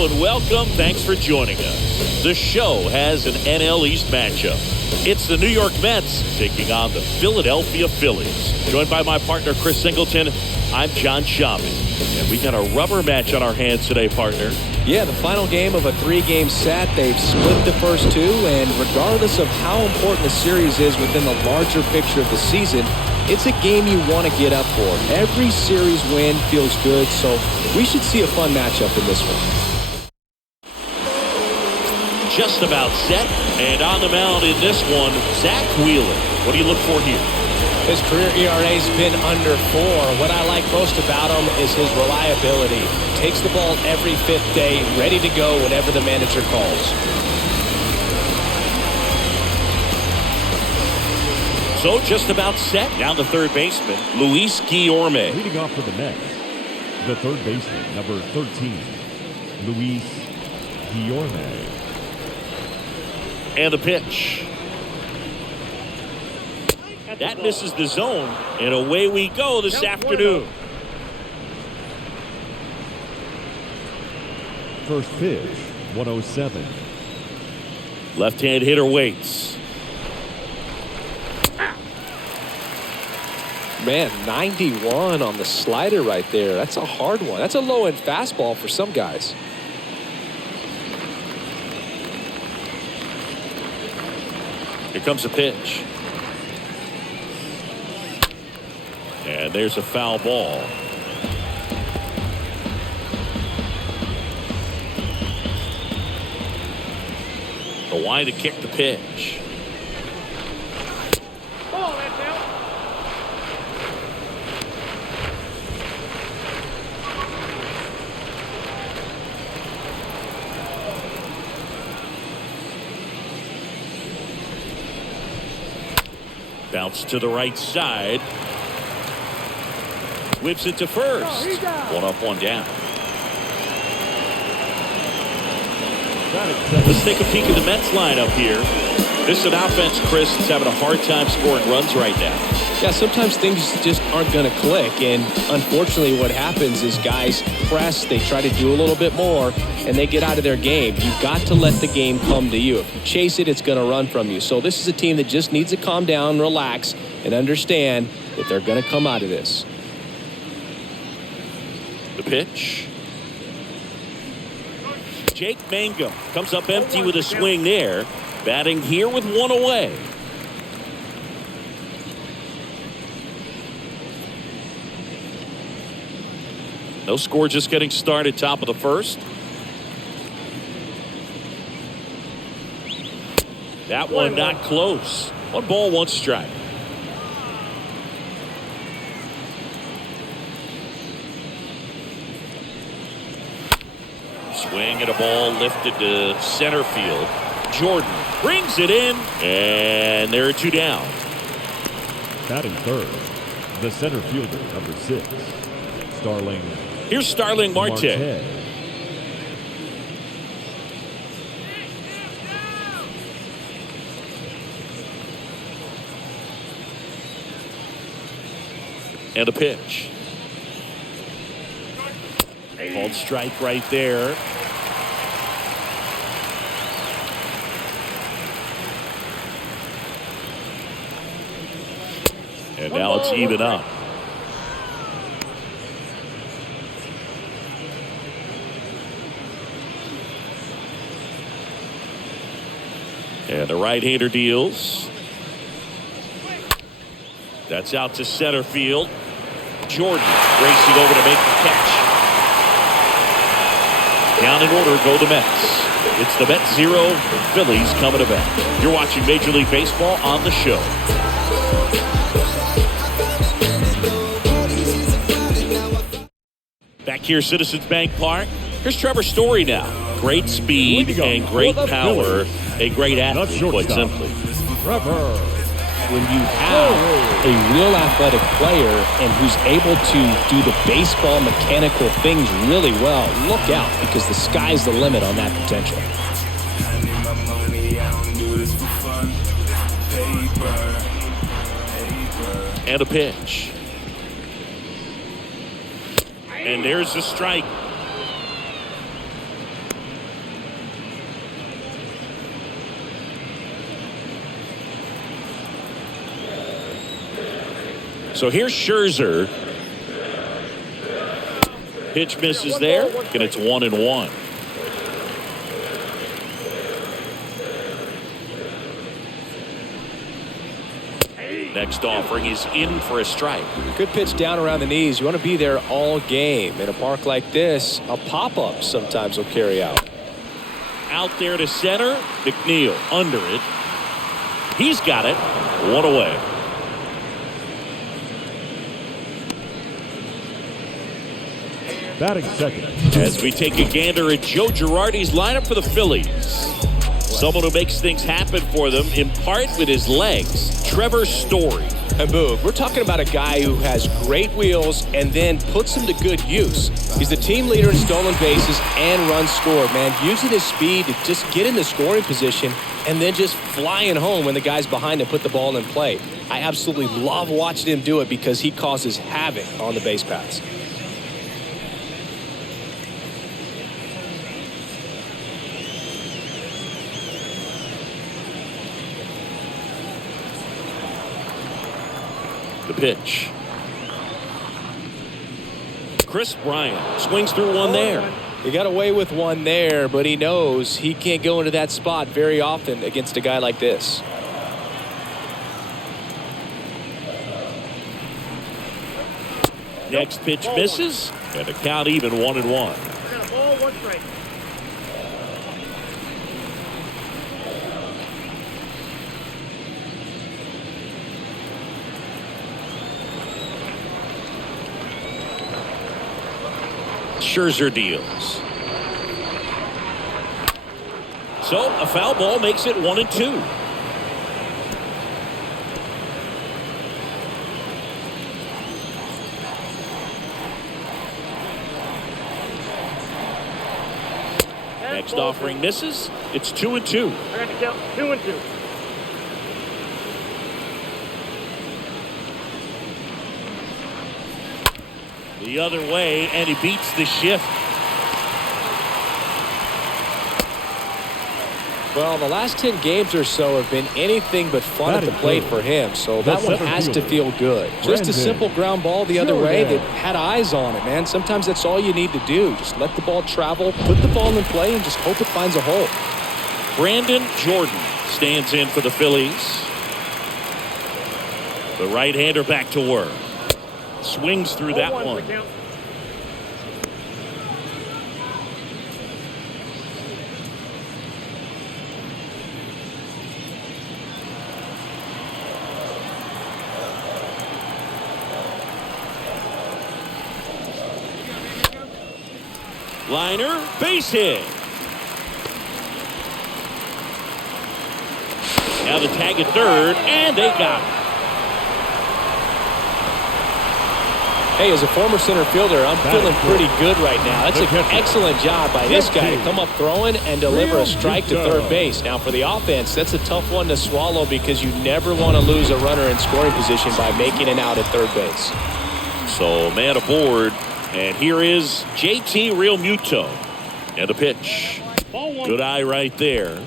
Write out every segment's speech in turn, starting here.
Hello and welcome. Thanks for joining us. The show has an NL East matchup. It's the New York Mets taking on the Philadelphia Phillies. Joined by my partner, Chris Singleton, I'm John Shambi. And we got a rubber match on our hands today, partner. Yeah, the final game of a 3-game set. They've split the first two, and regardless of how important the series is within the larger picture of the season, it's a game you want to get up for. Every series win feels good, so we should see a fun matchup in this one. Just about set, and on the mound in this one, Zach Wheeler. What do you look for here? His career ERA's been under 4. What I like most about him is his reliability. Takes the ball every 5th day, ready to go whenever the manager calls. So just about set. Down the third baseman, Luis Guillorme. Leading off for the Mets, the third baseman, number 13, Luis Guillorme. And the pitch. That misses the zone, and away we go this afternoon. First pitch, 107. Left-hand hitter waits. Man, 91 on the slider right there. That's a hard one. That's a low-end fastball for some guys. Here comes a pitch. And there's a foul ball. The line to kick the pitch. Bounce to the right side. Whips it to first. One up, one down. Let's take a peek at the Mets lineup here. This is an offense, Chris, that's having a hard time scoring runs right now. Yeah, sometimes things just aren't going to click, and unfortunately what happens is guys press, they try to do a little bit more, and they get out of their game. You've got to let the game come to you. If you chase it, it's going to run from you. So this is a team that just needs to calm down, relax, and understand that they're going to come out of this. The pitch. Jake Mangum comes up empty with a swing there. Batting here with one away. No score, just getting started, top of the first. That one not close. 1 ball, 1 strike. Swing and a ball lifted to center field. Jordan brings it in, and there are 2 down. Batting third, the center fielder, number 6, Starling. Here's Starling Marte. And a pitch. Called strike right there. And now it's even up. And the right-hander deals. That's out to center field. Jordan racing over to make the catch. Down in order go the Mets. It's the Mets 0, Phillies coming to bat. You're watching Major League Baseball on the show. Back here, Citizens Bank Park. Here's Trevor Story now. Great speed and great power. A great athlete, quite simply. Trevor. When you have a real athletic player and who's able to do the baseball mechanical things really well, look out, because the sky's the limit on that potential. And a pitch. And there's the strike. So here's Scherzer. Pitch misses there, and it's 1-1. Next offering is in for a strike. Good pitch down around the knees. You want to be there all game. In a park like this, a pop-up sometimes will carry out. Out there to center. McNeil under it. He's got it. One away. Batting second. As we take a gander at Joe Girardi's lineup for the Phillies. Someone who makes things happen for them, in part with his legs, Trevor Story. And Boog, we're talking about a guy who has great wheels and then puts them to good use. He's the team leader in stolen bases and runs scored, man. Using his speed to just get in the scoring position and then just flying home when the guy's behind him put the ball in play. I absolutely love watching him do it because he causes havoc on the base paths. The pitch. Chris Bryant swings through one there. He got away with one there, but he knows he can't go into that spot very often against a guy like this. Next pitch misses, and the count even 1-1. Scherzer deals. So a foul ball makes it 1-2. Next offering misses. It's 2-2. I got to count 2-2. The other way, and he beats the shift. Well, the last 10 games or so have been anything but fun at the plate for him, so that one has to feel good. Just a simple ground ball the other way that had eyes on it, man. Sometimes that's all you need to do. Just let the ball travel, put the ball in play, and just hope it finds a hole. Brandon Jordan stands in for the Phillies. The right-hander back to work. Swings through that one. Liner, base hit. Now the tag at third, and they got it. Hey, as a former center fielder, I'm feeling pretty good right now. That's an excellent job by this guy to come up throwing and deliver a strike to third base. Now, for the offense, that's a tough one to swallow because you never want to lose a runner in scoring position by making an out at third base. So, man aboard, and here is JT Realmuto. And the pitch. Good eye right there.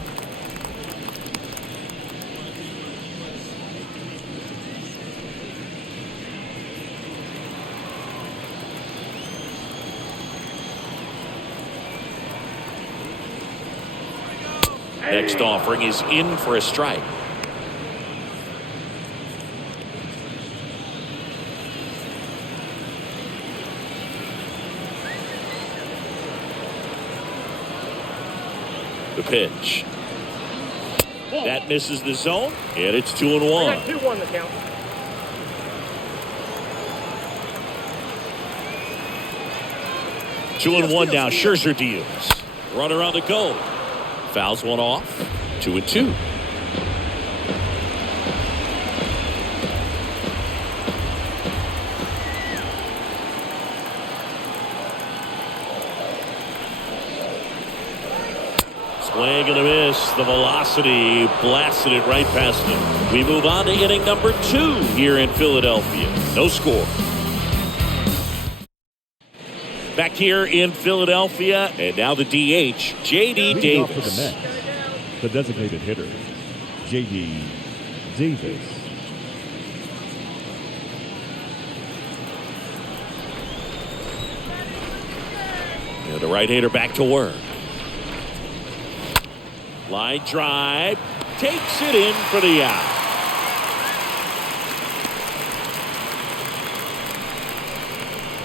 Next offering is in for a strike. The pitch. That misses the zone, and it's 2-1. 2-1 the count. Two and one now. Scherzer deals. Runner on the go. Fouls one off. 2-2. Swing and a miss. The velocity blasted it right past him. We move on to inning number 2 here in Philadelphia. No score. Back here in Philadelphia, and now the DH, J.D. Leading off for Davis. the Mets, the designated hitter, J.D. Davis. And the right-hander back to work. Line drive. Takes it in for the out.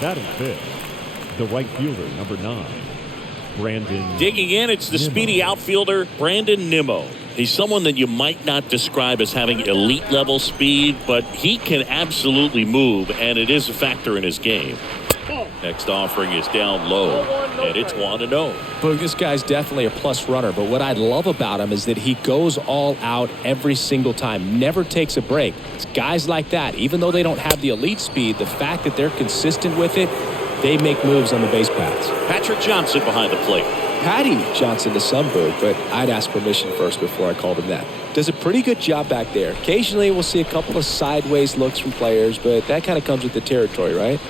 Batting fifth, the right fielder, number 9, Brandon. Digging in, it's the Nimmo. speedy outfielder, Brandon Nimmo. He's someone that you might not describe as having elite level speed, but he can absolutely move, and it is a factor in his game. Next offering is down low, and it's 1-0. But this guy's definitely a plus runner, but what I love about him is that he goes all out every single time, never takes a break. It's guys like that, even though they don't have the elite speed, the fact that they're consistent with it, they make moves on the base paths. Patrick Johnson behind the plate. Patty Johnson to some bird, but I'd ask permission first before I called him that. Does a pretty good job back there. Occasionally we'll see a couple of sideways looks from players, but that kind of comes with the territory, right?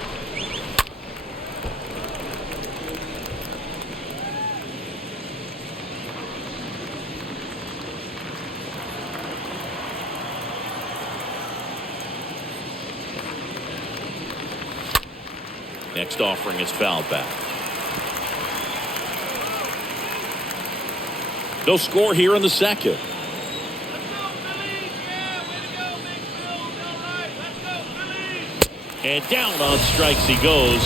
Next offering is fouled back. No score here in the second. And down on strikes he goes.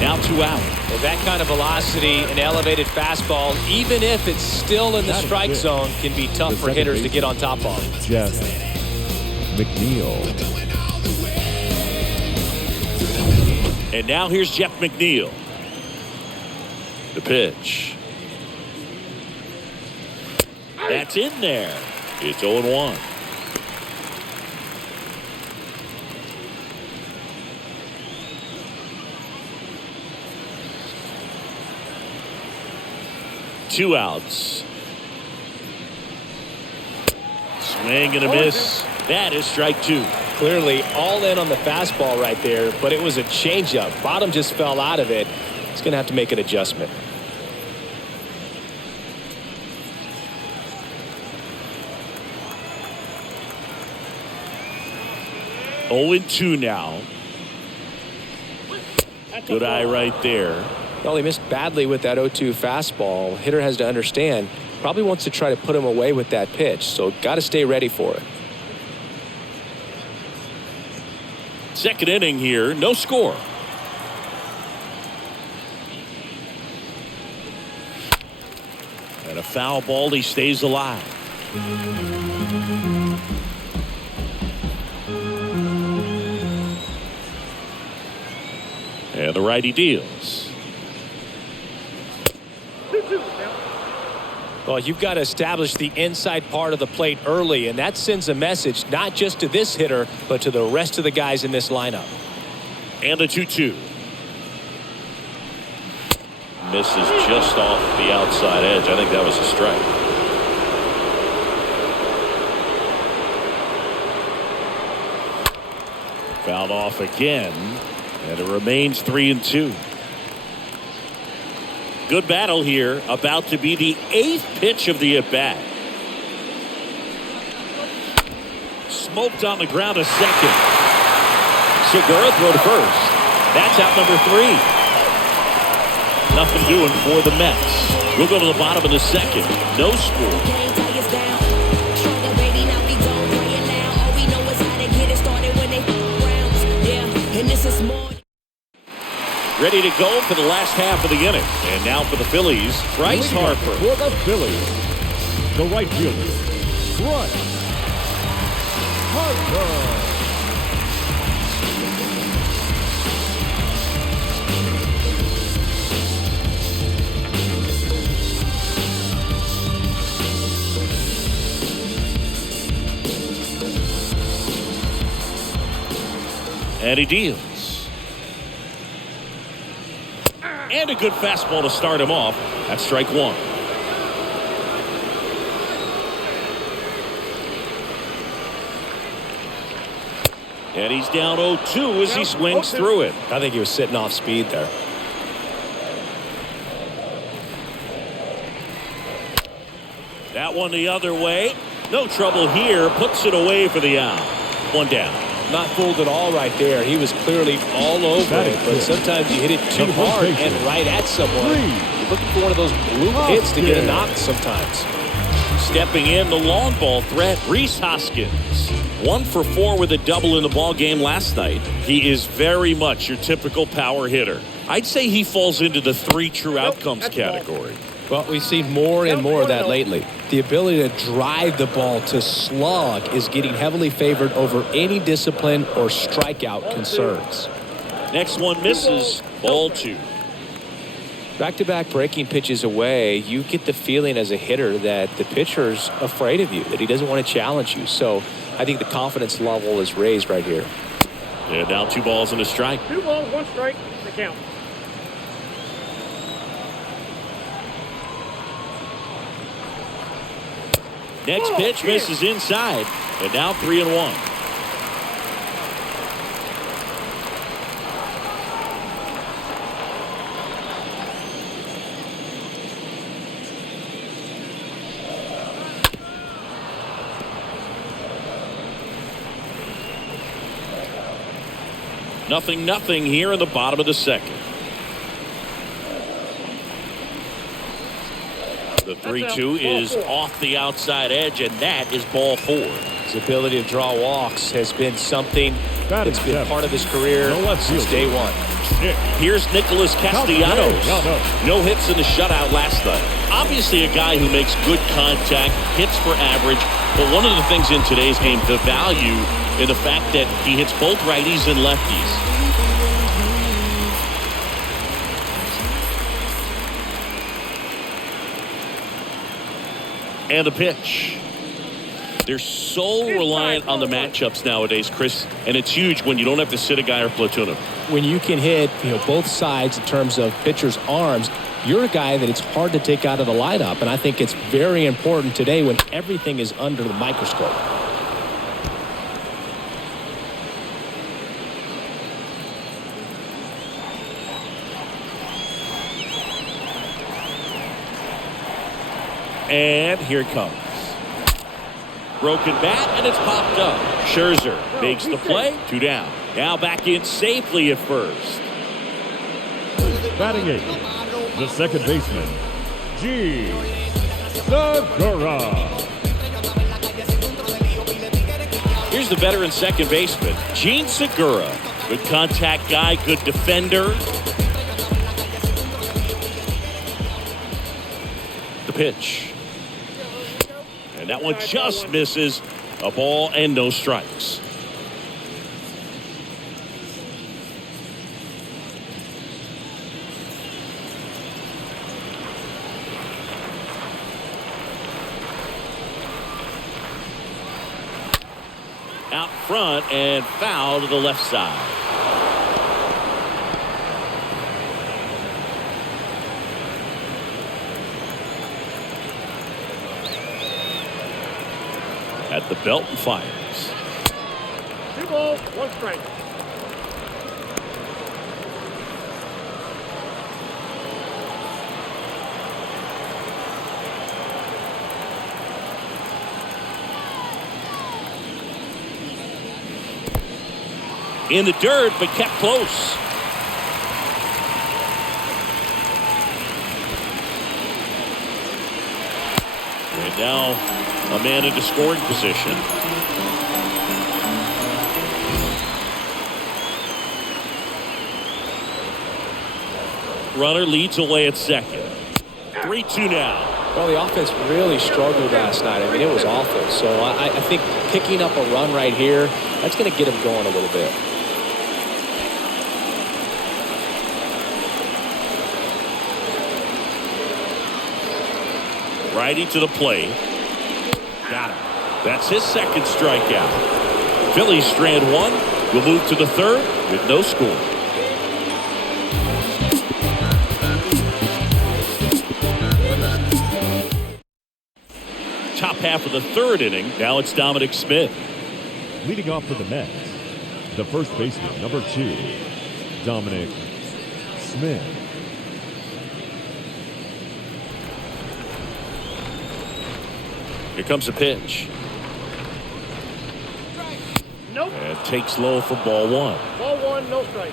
Now 2 out. With that kind of velocity, an elevated fastball, even if it's still in the strike zone, can be tough for hitters to get on top of. Jeff McNeil. And now here's Jeff McNeil. The pitch. That's in there. It's 0-1. Two outs. Swing and a miss. That is strike 2. Clearly all in on the fastball right there, but it was a changeup. Bottom just fell out of it. He's going to have to make an adjustment. Oh and 2 now. Good eye right there. Well, he missed badly with that 0-2 fastball. Hitter has to understand, probably wants to try to put him away with that pitch, so got to stay ready for it. Second inning here, no score. And a foul ball, he stays alive. And the righty deals. Well, you've got to establish the inside part of the plate early, and that sends a message not just to this hitter, but to the rest of the guys in this lineup. And the 2-2. Misses just off the outside edge. I think that was a strike. Fouled off again, and it remains 3-2. Good battle here, about to be the 8th pitch of the at-bat. Smoked on the ground to second. Segura throw to first. That's out number 3. Nothing doing for the Mets. We'll go to the bottom of the second. No score. Ready to go for the last half of the inning. And now for the Phillies, Bryce Harper. For the Phillies, the right fielder, Bryce Harper. And he deals. And a good fastball to start him off. That's strike 1. And he's down 0-2 as he swings through it. I think he was sitting off speed there. That one the other way. No trouble here. Puts it away for the out. 1 down. Not fooled at all right there. He was clearly all over it, but sometimes you hit it too hard and right at someone. You're looking for one of those blue hits to get a knock sometimes. Stepping in, the long ball threat, Rhys Hoskins. 1 for 4 with a double in the ball game last night. He is very much your typical power hitter. I'd say he falls into the 3 true outcomes category. Well, we've seen more and more of that lately. The ability to drive the ball to slug is getting heavily favored over any discipline or strikeout concerns. Next one misses, ball 2. Back-to-back breaking pitches away, you get the feeling as a hitter that the pitcher's afraid of you, that he doesn't want to challenge you. So I think the confidence level is raised right here. And now 2 balls and a strike. 2 balls, 1 strike, the count. Next pitch misses inside, and now 3-1. Nothing here in the bottom of the second. The 3-2 is off the outside edge, and that is ball 4. His ability to draw walks has been something that's been part of his career since day 1. Here's Nicholas Castellanos. No hits in the shutout last night. Obviously a guy who makes good contact, hits for average, but one of the things in today's game, the value in the fact that he hits both righties and lefties. And the pitch. They're so reliant on the matchups nowadays, Chris, and it's huge when you don't have to sit a guy or platoon him. When you can hit, both sides in terms of pitchers' arms, you're a guy that it's hard to take out of the lineup, and I think it's very important today when everything is under the microscope. And here it comes. Broken bat, and it's popped up. Scherzer makes the play. 2 down. Now back in safely at first. Batting 8, the second baseman, G. Segura. Here's the veteran second baseman, Gene Segura. Good contact guy, good defender. The pitch. And that one just misses. A ball and no strikes. Out front and foul to the left side. At the belt and fires. 2 balls, 1 strike. In the dirt, but kept close. And now a man into scoring position. Runner leads away at second. 3-2 now. Well, the offense really struggled last night. I mean, it was awful. So I think picking up a run right here, that's going to get him going a little bit. Righty to the plate. Got him. That's his second strikeout. Phillies strand 1. Will move to the third with no score. Top half of the third inning. Now it's Dominic Smith. Leading off for the Mets, the first baseman, number 2, Dominic Smith. Here comes a pitch. Nope. And takes low for ball one. Ball one, no strike.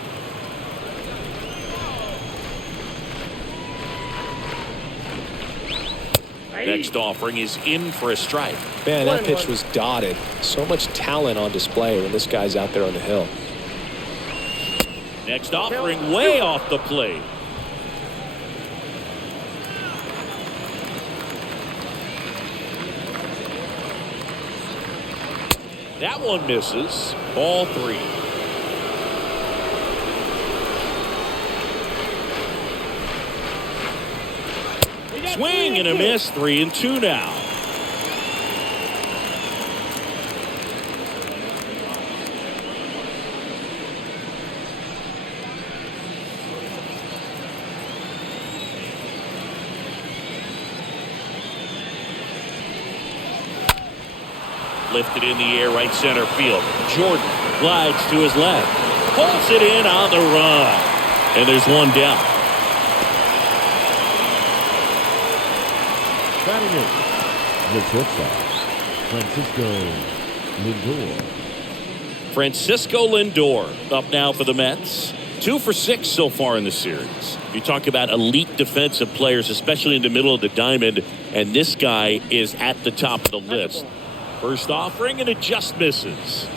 Next offering is in for a strike. Man, that pitch was dotted. So much talent on display when this guy's out there on the hill. Next offering way off the plate. That one misses. Ball three. Swing and a miss. 3-2 now. Lifted in the air, right center field. Jordan glides to his left. Pulls it in on the run. And there's one down. Batting in, the shortstop, Francisco Lindor. Francisco Lindor up now for the Mets. 2 for 6 so far in the series. You talk about elite defensive players, especially in the middle of the diamond, and this guy is at the top of the list. First offering, and it just misses.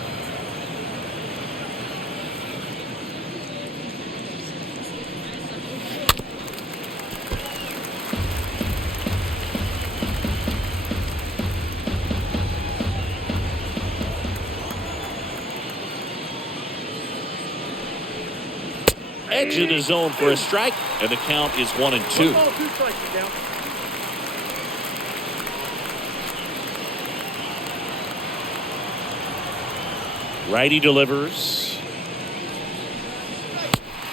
Edge of the zone for a strike, and the count is 1-2. Ball, 2 strikes, he's down. Righty delivers.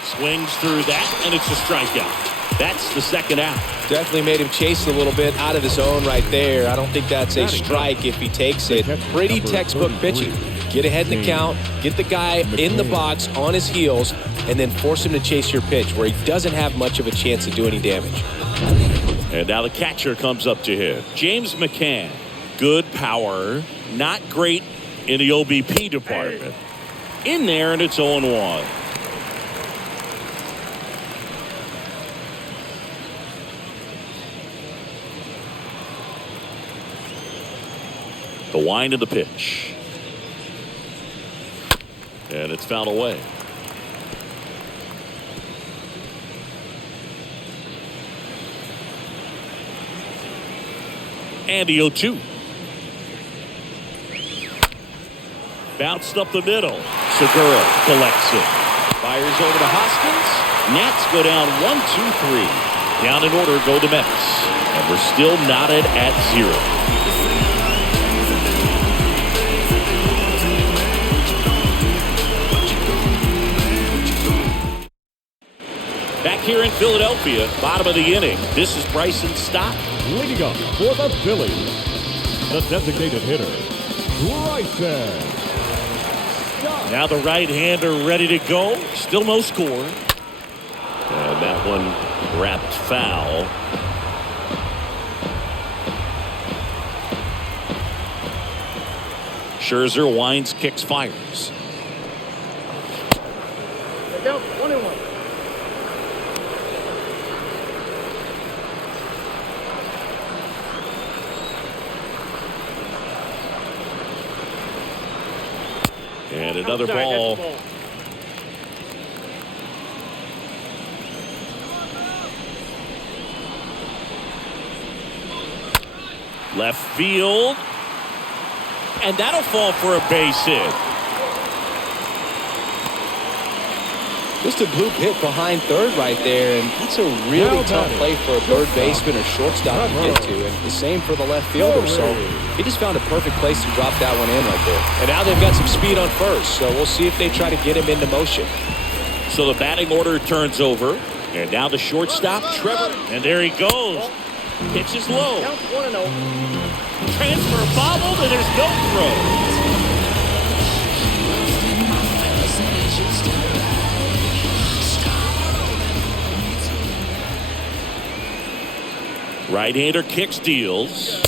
Swings through that, and it's a strikeout. That's the second out. Definitely made him chase a little bit out of the zone right there. I don't think that's a strike if he takes it. Pretty textbook pitching. Get ahead in the count, get the guy in the box on his heels, and then force him to chase your pitch where he doesn't have much of a chance to do any damage. And now the catcher comes up to hit. James McCann. Good power. Not great in the OBP department. In there, and it's 0-1. The wind of the pitch. And it's fouled away. And the 0-2. Bounced up the middle. Segura collects it. Fires over to Hoskins. Nats go down 1-2-3. Down in order go the Mets. And we're still knotted at 0. Back here in Philadelphia, bottom of the inning. This is Bryson Stott. Leading up for the Phillies, the designated hitter, Bryson. Now the right-hander ready to go. Still no score. And that one wrapped foul. Scherzer winds, kicks, fires. They're down 1-1. And another Outside, ball. that's the ball. Left field. And that'll fall for a base hit. Just a bloop hit behind third right there, and that's a really tough play for a third baseman or shortstop to get to, and the same for the left fielder. So he just found a perfect place to drop that one in right there. And now they've got some speed on first, so we'll see if they try to get him into motion. So the batting order turns over, and now the shortstop, Trevor, and there he goes. Pitch is low. Counts 1-0. Transfer bobbled, and there's no throw. Right-hander kicks, deals.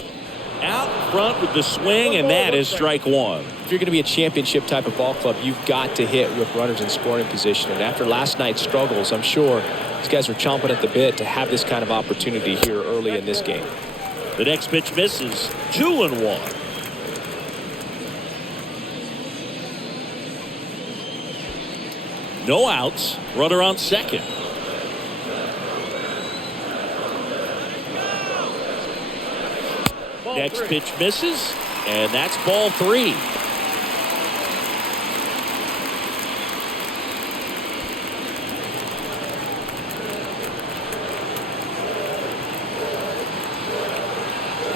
Out front with the swing, and that is strike one. If you're going to be a championship type of ball club, you've got to hit with runners in scoring position. And after last night's struggles, I'm sure these guys are chomping at the bit to have this kind of opportunity here early in this game. The next pitch misses. 2-1. No outs. Runner on second. Next pitch misses, and that's ball 3.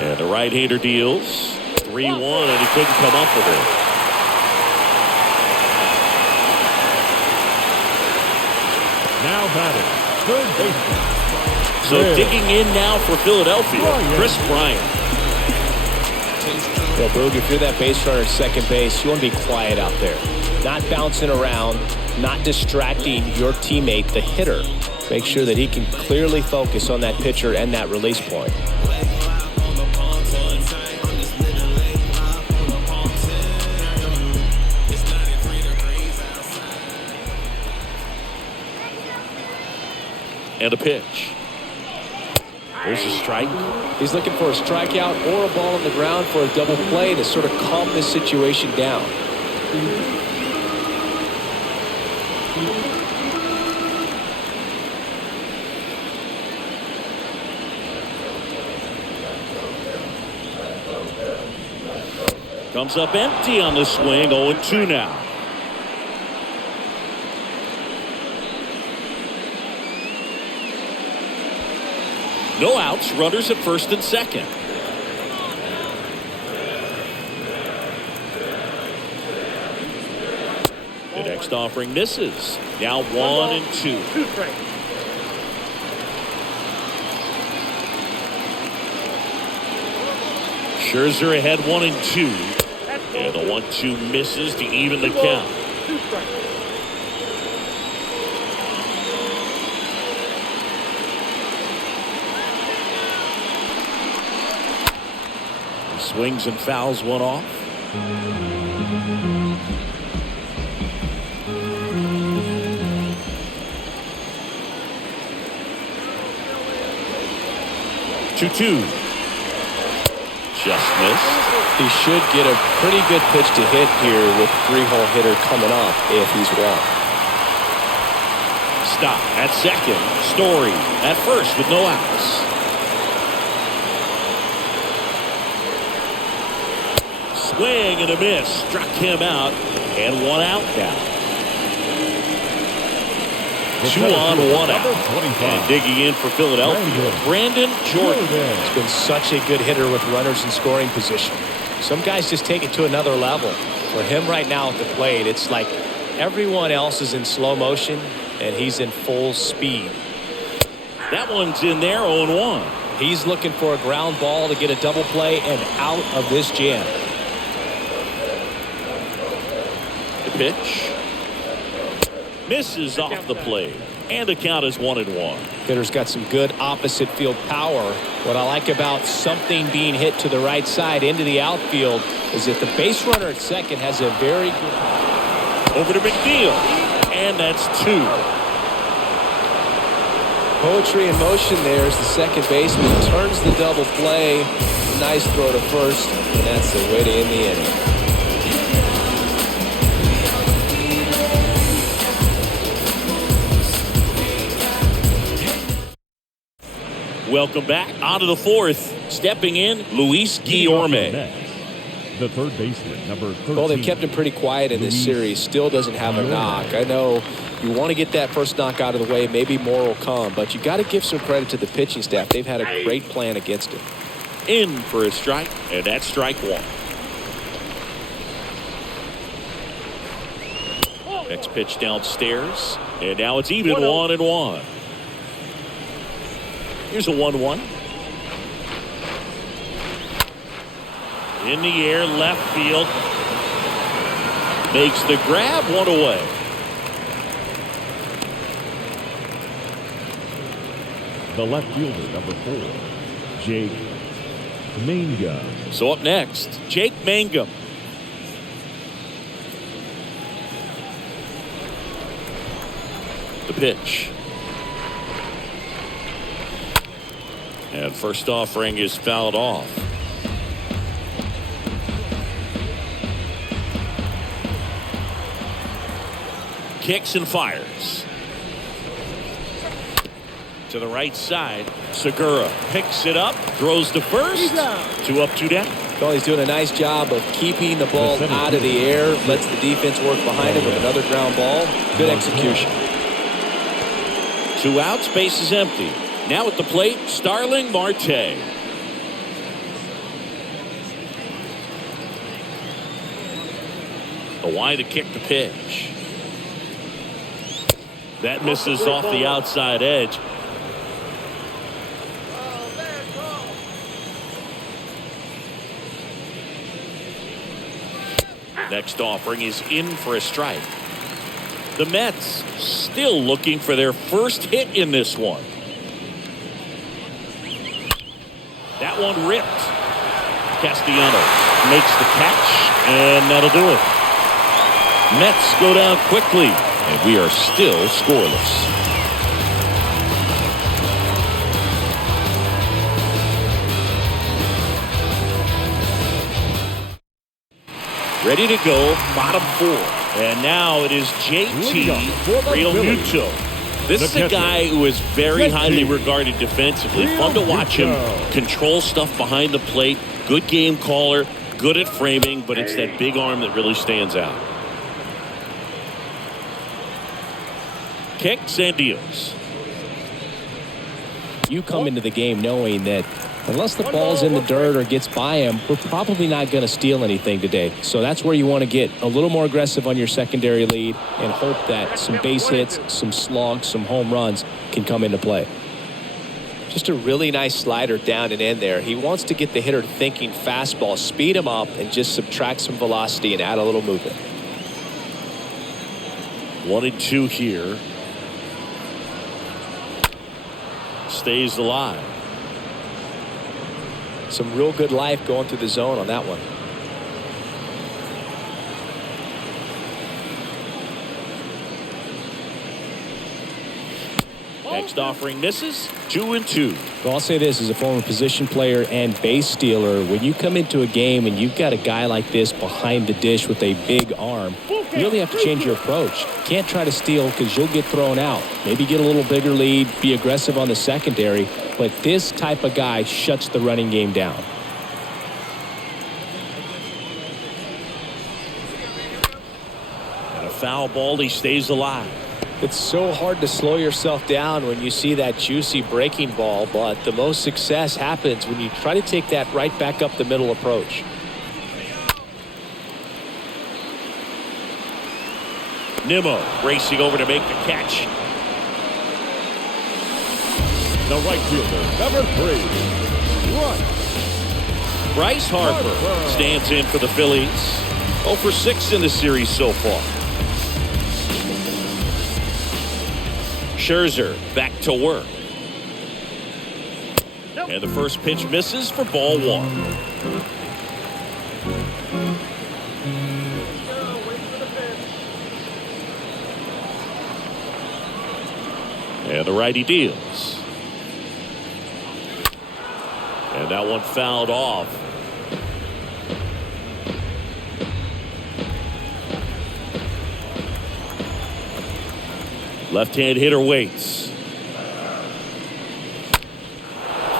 And the right-hander deals 3-1, and he couldn't come up with it. Now batting, third baseman. So digging in now for Philadelphia, Chris Bryant. Well, Boog, if you're that base runner at second base, you want to be quiet out there. Not bouncing around, not distracting your teammate, the hitter. Make sure that he can clearly focus on that pitcher and that release point. And a pitch. There's a strike. He's looking for a strikeout or a ball on the ground for a double play to sort of calm this situation down. Comes up empty on the swing. 0-2 now. No outs, runners at first and second. The next offering misses. Now 1-2. 2 strikes. Scherzer ahead 1-2. And the 1-2 misses to even the count. 2 strikes. Swings and fouls one off. Two. Just missed. He should get a pretty good pitch to hit here with 3-hole hitter coming up if he's walked. Stop at second. Story at first with no outs. Swing and a miss. Struck him out. And 1 out now. 2 on, 1 out. And digging in for Philadelphia, Brandon Jordan. He's been such a good hitter with runners in scoring position. Some guys just take it to another level. For him right now at the plate, it's like everyone else is in slow motion and he's in full speed. That one's in there, 0-1. He's looking for a ground ball to get a double play and out of this jam. The pitch. Misses off the plate. And the count is 1-1. Hitter's got some good opposite field power. What I like about something being hit to the right side into the outfield is that the base runner at second has a very good... Over to McNeil. And that's 2. Poetry in motion there as the second baseman turns the double play. Nice throw to first, and that's the way to end the inning. Welcome back. On to the 4th. Stepping in, Luis Guillorme. The third baseman, number 13. Well, they've kept him pretty quiet in this series. Still doesn't have a knock. I know you want to get that first knock out of the way. Maybe more will come, but you got to give some credit to the pitching staff. They've had a great plan against him. In for a strike, and that's strike 1. Next pitch downstairs, and now it's even 1-1. Here's a 1-1. In the air, left field. Makes the grab, 1 away. The left fielder, number 4, Jake Mangum. So up next, Jake Mangum. The pitch. And first offering is fouled off. Kicks and fires. To the right side. Segura picks it up, throws to first. 2 up, 2 down. Well, he's doing a nice job of keeping the ball out of the air, lets the defense work behind him with another ground ball. Good execution. 2 outs, base is empty. Now at the plate, Starling Marte. A wide to kick the pitch. That misses off the outside edge. Next offering is in for a strike. The Mets still looking for their first hit in this one. That one ripped. Castellanos makes the catch, and that'll do it. Mets go down quickly, and we are still scoreless. Ready to go, bottom 4. And now it is JT Realmuto. This is a guy who is very highly regarded defensively. Fun to watch him control stuff behind the plate. Good game caller, good at framing, but it's that big arm that really stands out. Kicks and deals. You come into the game knowing that unless the ball's in the dirt or gets by him, we're probably not going to steal anything today. So that's where you want to get a little more aggressive on your secondary lead and hope that some base hits, some slugs, some home runs can come into play. Just a really nice slider down and in there. He wants to get the hitter thinking fastball, speed him up, and just subtract some velocity and add a little movement. 1-2 here. Stays alive. Some real good life going through the zone on that one. Next offering misses. 2-2. Well, I'll say this as a former position player and base stealer. When you come into a game and you've got a guy like this behind the dish with a big arm, you really have to change your approach. Can't try to steal because you'll get thrown out. Maybe get a little bigger lead, be aggressive on the secondary. But this type of guy shuts the running game down. And a foul ball, he stays alive. It's so hard to slow yourself down when you see that juicy breaking ball, but the most success happens when you try to take that right back up the middle approach. Nimmo racing over to make the catch. The right fielder, number 3, Bryce. Bryce Harper stands in for the Phillies. 0 for 6 in the series so far. Scherzer back to work. And the first pitch misses for ball 1. And the righty deals. And that one fouled off. Left-hand hitter waits.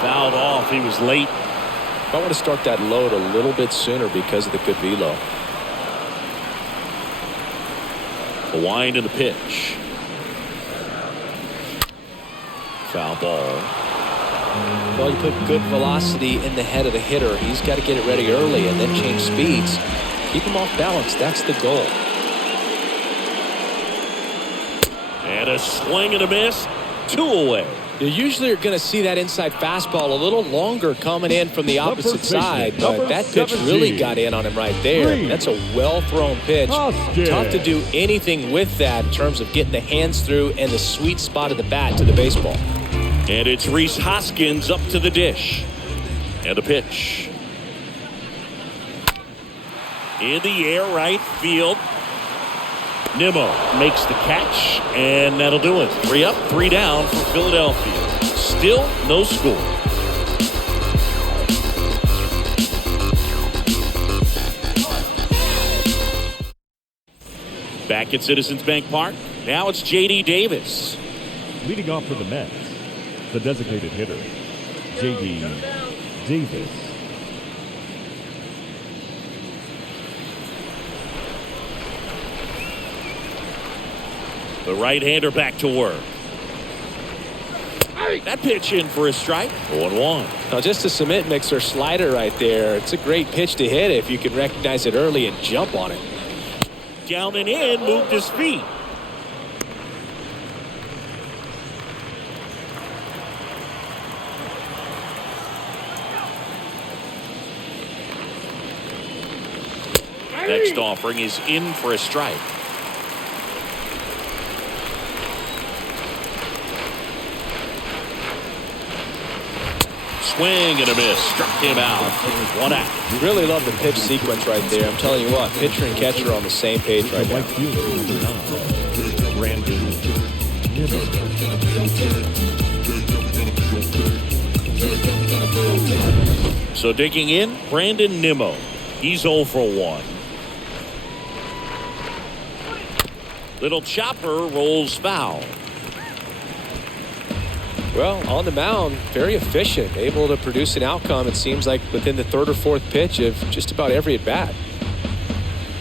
Fouled off. He was late. I want to start that load a little bit sooner because of the good velo. The wind and the pitch. Foul ball. Well, you put good velocity in the head of the hitter. He's got to get it ready early and then change speeds. Keep him off balance. That's the goal. And a swing and a miss. 2 away. You usually are going to see that inside fastball a little longer coming in from the opposite side, but that pitch really got in on him right there. That's a well-thrown pitch. Tough to do anything with that in terms of getting the hands through and the sweet spot of the bat to the baseball. And it's Rhys Hoskins up to the dish. And a pitch. In the air, right field. Nimmo makes the catch, and that'll do it. 3 up, 3 down for Philadelphia. Still no score. Back at Citizens Bank Park. Now it's J.D. Davis. Leading off for the Mets, the designated hitter, J.D. Davis. The right-hander back to work. That pitch in for a strike. 0-1. Now just a cement mixer slider right there. It's a great pitch to hit if you can recognize it early and jump on it. Down and in, moved his feet. Next offering is in for a strike. Swing and a miss. Struck him out. 1 out. Really love the pitch sequence right there. I'm telling you what, pitcher and catcher are on the same page right now. Right fielder, number 9, Brandon Nimmo. So digging in, Brandon Nimmo. He's 0 for 1. Little chopper rolls foul. Well, on the mound, very efficient, able to produce an outcome, it seems like, within the 3rd or 4th pitch of just about every at-bat.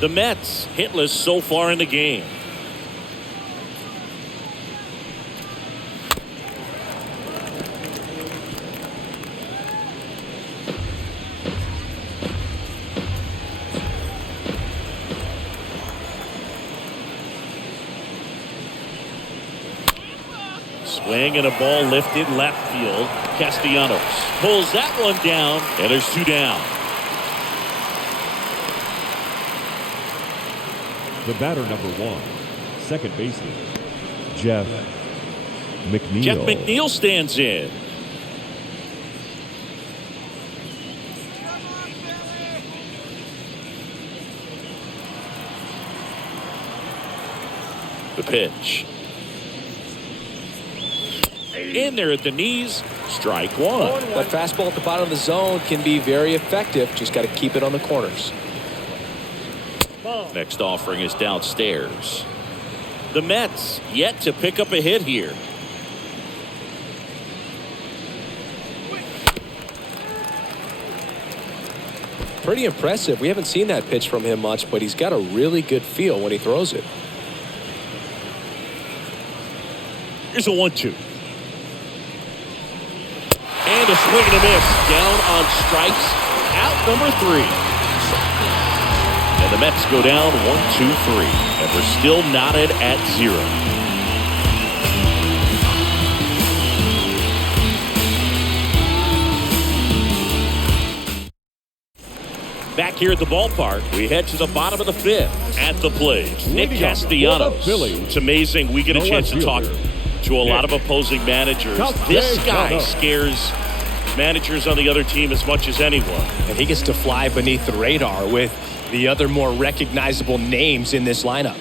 The Mets hitless so far in the game. Swing and a ball lifted left field. Castellanos pulls that one down, and there's 2 down. The batter, number 1, second baseman, Jeff McNeil. Jeff McNeil stands in. The pitch. In there at the knees. Strike 1. That fastball at the bottom of the zone can be very effective. Just got to keep it on the corners. Next offering is downstairs. The Mets yet to pick up a hit here. Pretty impressive. We haven't seen that pitch from him much, but he's got a really good feel when he throws it. Here's a 1-2. And a swing and a miss. Down on strikes. Out number 3. And the Mets go down 1-2-3. And we're still knotted at 0. Back here at the ballpark, we head to the bottom of the 5th. At the plate, Nick Castellanos. It's amazing we get a chance to talk to a lot of opposing managers. This guy scares managers on the other team as much as anyone. And he gets to fly beneath the radar with the other more recognizable names in this lineup.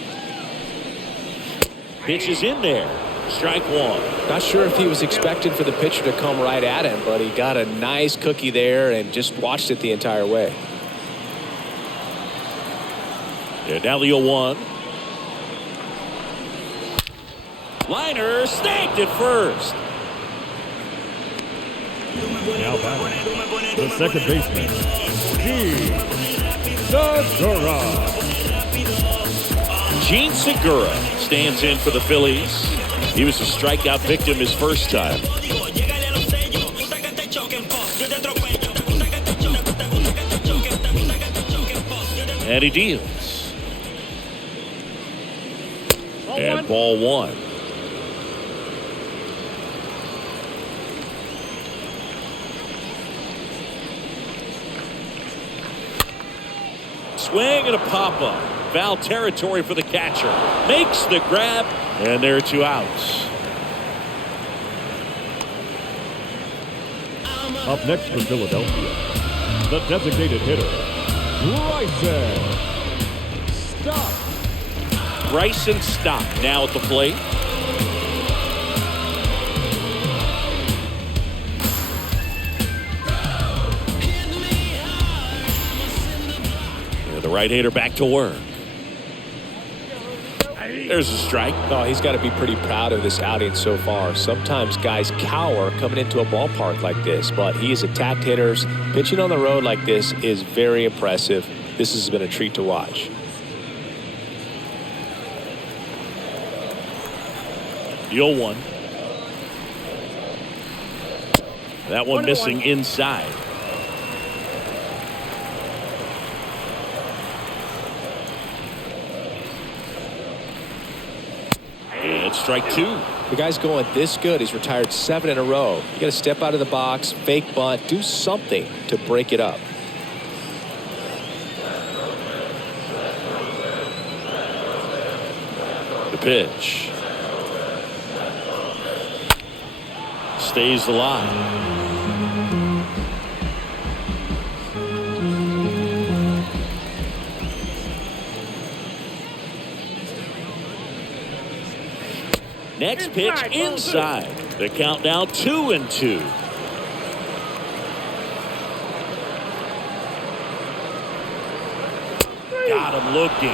Pitch is in there. Strike 1. Not sure if he was expecting for the pitcher to come right at him, but he got a nice cookie there and just watched it the entire way. And now the 0-1. Liner snagged at first. Now batting, the second baseman, Gene Segura stands in for the Phillies. He was a strikeout victim his first time. And he deals. And ball 1. Swing and a pop-up. Foul territory for the catcher. Makes the grab, and there are 2 outs. Up next for Philadelphia, the designated hitter, Bryson Bryson Stott now at the plate. And the right-hander back to work. There's a strike. Oh, he's got to be pretty proud of this outing so far. Sometimes guys cower coming into a ballpark like this, but he has attacked hitters. Pitching on the road like this is very impressive. This has been a treat to watch. The 0-1. That one missing inside. And strike 2. The guy's going this good. He's retired 7 in a row. You got to step out of the box, fake bunt, do something to break it up. The pitch. Stays alive. Next pitch inside. The count now 2-2. Got him looking.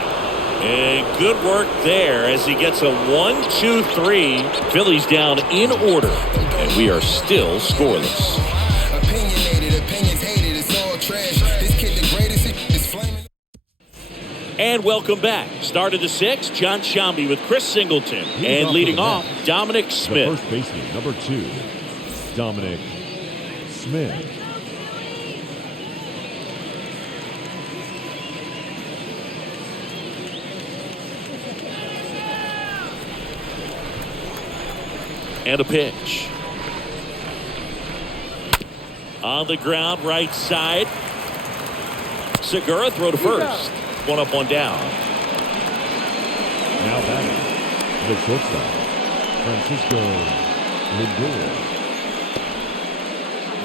And good work there as he gets a 1-2-3. Phillies down in order. And we are still scoreless. Opinionated, opinions hated, it's all trash. This kid the greatest, is flaming. And welcome back. Start of the 6th, John Shambi with Chris Singleton. And leading off, Dominic Smith. The first baseman, number 2, Dominic Smith. And a pitch. On the ground, right side. Segura throw to first. One up, one down. Now batting, the shortstop, Francisco Lindor.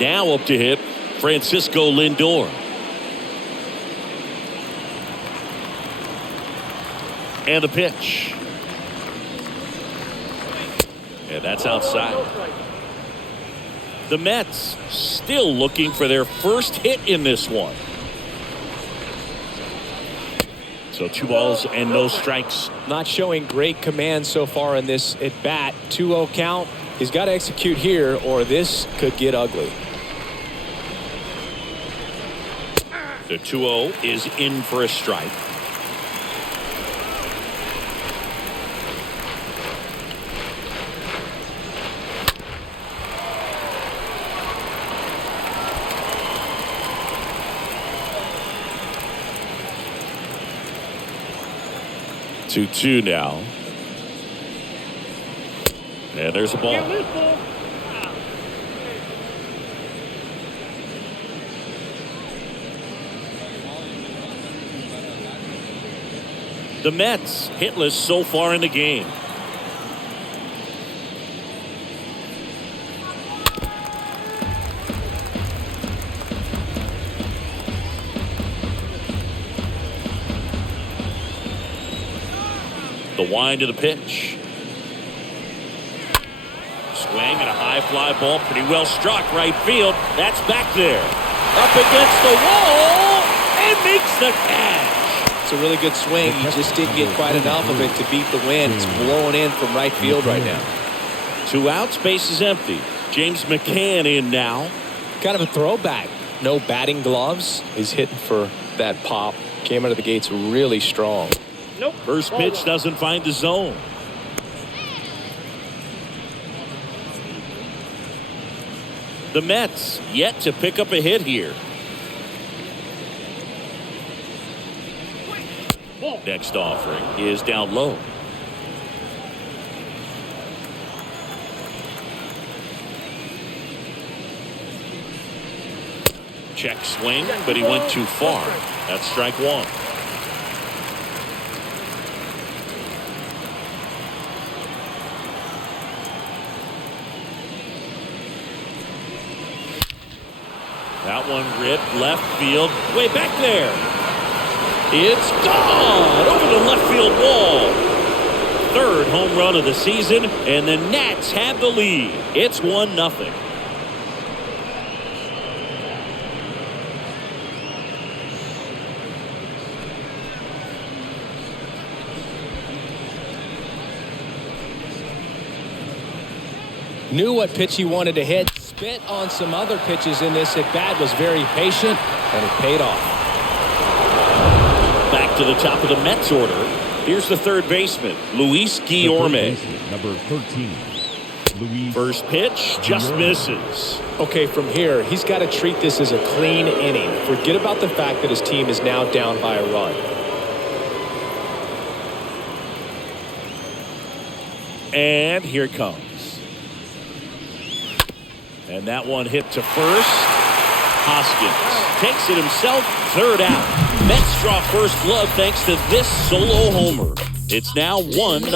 Now up to hit, Francisco Lindor. And the pitch. And that's outside. The Mets still looking for their first hit in this one. So 2 balls and no strikes. Not showing great command so far in this at bat. 2-0 count. He's got to execute here or this could get ugly. The 2-0 is in for a strike. Two now. And there's a ball. The Mets hitless so far in the game. The wind to the pitch. Swing and a high fly ball, pretty well struck right field. That's back there. Up against the wall and makes the catch. It's a really good swing. He just didn't get quite enough of it to beat the wind. It's blowing in from right field right now. 2 outs, base is empty. James McCann in now. Kind of a throwback. No batting gloves. He's hitting for that pop. Came out of the gates really strong. Nope. First pitch doesn't find the zone. The Mets yet to pick up a hit here. Next offering is down low. Check swing, but he went too far. That's strike 1. That one ripped left field, way back there. It's gone over the left field wall. Third home run of the season, and the Nats have the lead. It's 1-0. Knew what pitch he wanted to hit. Spit on some other pitches in this at bat. Was very patient, and it paid off. Back to the top of the Mets order. Here's the third baseman, Luis Guillorme. Number 13. Luis. First pitch just misses. Okay, from here, he's got to treat this as a clean inning. Forget about the fact that his team is now down by a run. And here it comes. And that one hit to first. Hoskins takes it himself, third out. Mets draw first blood thanks to this solo homer. It's now 1-0.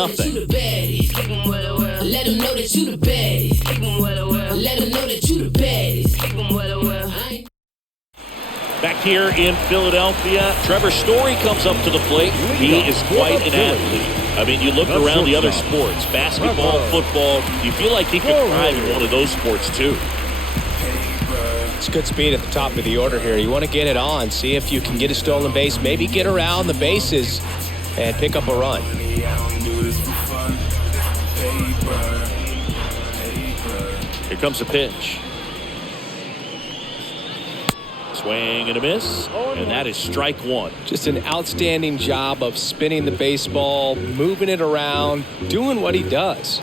Let them know that you the baddest. Let them know that you the baddest. Back here in Philadelphia, Trevor Story comes up to the plate. He is quite an athlete. I mean, you look around the other sports, basketball, football, you feel like he could thrive in one of those sports too. It's good speed at the top of the order here. You want to get it on, see if you can get a stolen base, maybe get around the bases and pick up a run. Here comes a pitch. Swing and a miss, and that is strike one. Just an outstanding job of spinning the baseball, moving it around, doing what he does.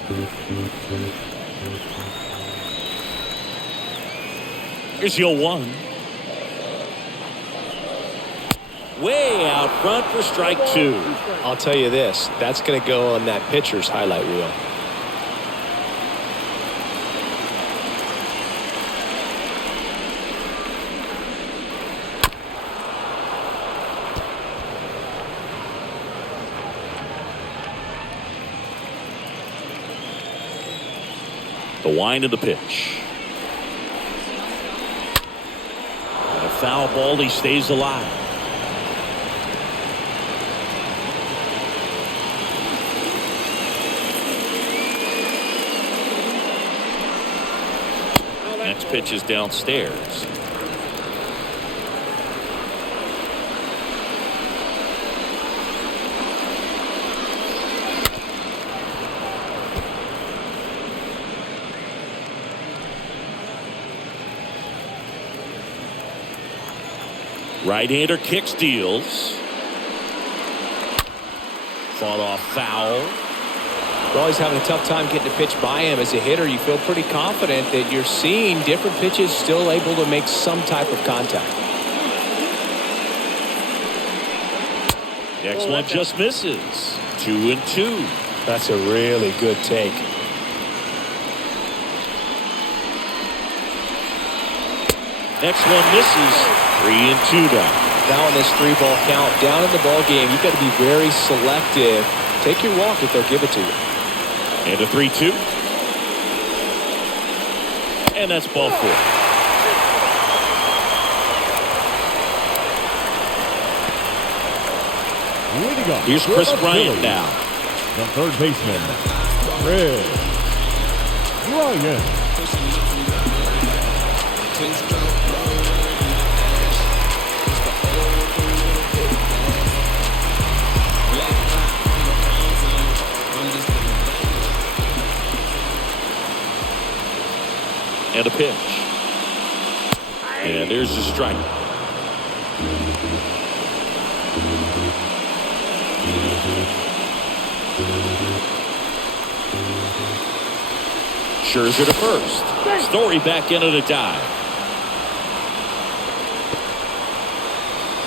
Here's your one. Way out front for strike two. I'll tell you this, that's going to go on that pitcher's highlight reel. The wind of the pitch. And a foul ball, he stays alive. Next pitch is downstairs. Right-hander kicks, deals. Fought off foul. Well, he's having a tough time getting a pitch by him. As a hitter, you feel pretty confident that you're seeing different pitches still able to make some type of contact. Next one just misses. 2-2. That's a really good take. Next one misses. 3-2 now. Now in this 3-ball count, down in the ball game, you've got to be very selective. Take your walk if they'll give it to you. And a 3-2. And that's ball four. Here's Chris Bryant now. The third baseman, Chris Bryant. And a pitch. And there's the strike. Scherzer to first. Story back into the dive.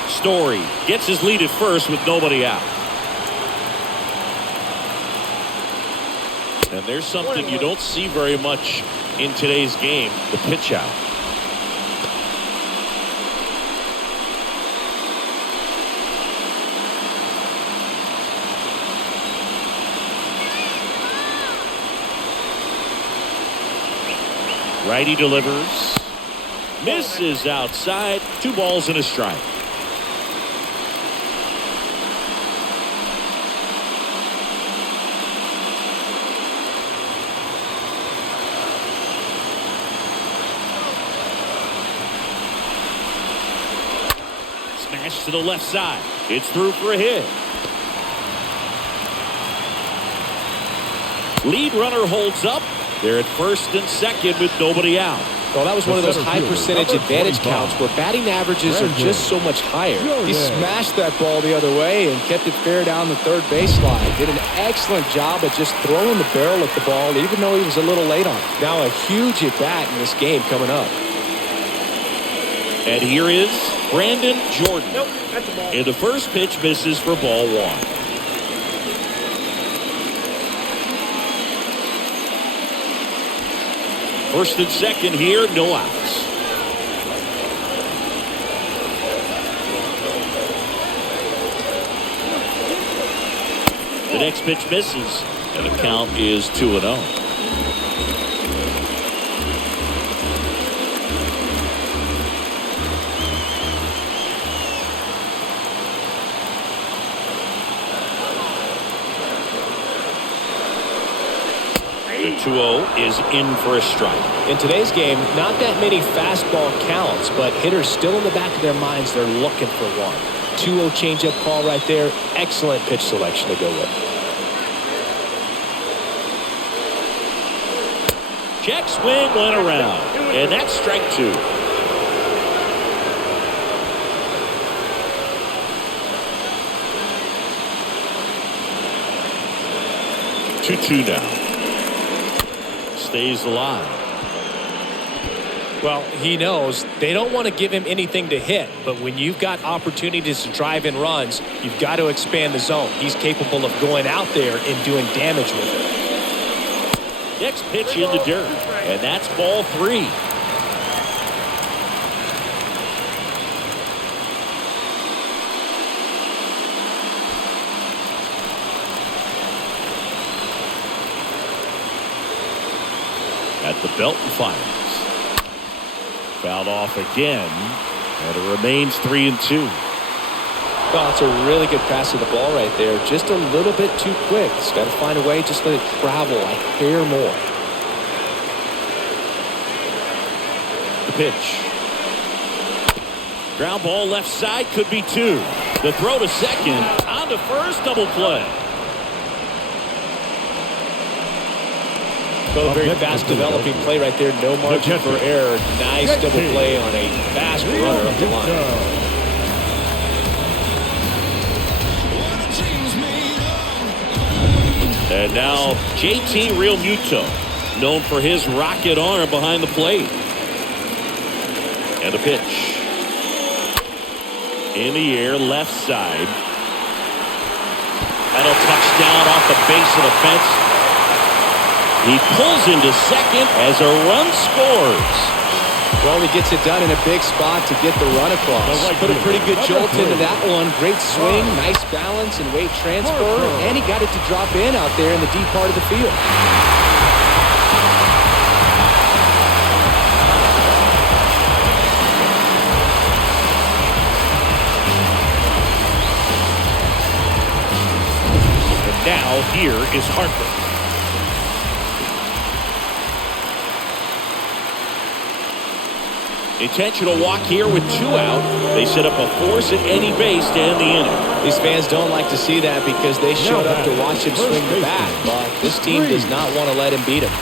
Story gets his lead at first with nobody out. And there's something you don't see very much in today's game, the pitch out. Righty delivers. Misses outside. 2 balls and a strike. Smash to the left side. It's through for a hit. Lead runner holds up. They're at first and second with nobody out. Well, that was one of those high percentage advantage counts where batting averages are just so much higher. He smashed that ball the other way and kept it fair down the third baseline. Did an excellent job of just throwing the barrel at the ball, even though he was a little late on it. Now a huge at bat in this game coming up. And here is Brandon Jordan. Nope, that's a ball. And the first pitch misses for ball one. First and second here, no outs. The next pitch misses, and the count is 2-0. The 2-0 is in for a strike. In today's game, not that many fastball counts, but hitters still in the back of their minds, they're looking for one. 2-0 changeup call right there. Excellent pitch selection to go with. Check swing went around, and that's strike two. Two now. Stays alive. Well, he knows they don't want to give him anything to hit, but when you've got opportunities to drive in runs, you've got to expand the zone. He's capable of going out there and doing damage with it. Next pitch in the dirt, and that's ball three. At the belt and fires. Fouled off again, and it remains 3-2. Well, it's a really good pass of the ball right there. Just a little bit too quick. He's got to find a way, just let it travel a hair more. The pitch. Ground ball left side, could be two. The throw to second, on to first, double play. So a very fast developing play right there. No margin for error. Nice double play on a fast runner up the line. And now JT Realmuto, known for his rocket arm behind the plate. And a pitch. In the air, left side. That'll touch down off the base of the fence. He pulls into second as a run scores. Well, he gets it done in a big spot to get the run across. Put a pretty good jolt into that one. Great swing, nice balance and weight transfer, and he got it to drop in out there in the deep part of the field. And now here is Harper. Intentional walk here with two out. They set up a force at any base to end the inning. These fans don't like to see that because they showed up to watch him swing the bat, but this team does not want to let him beat him.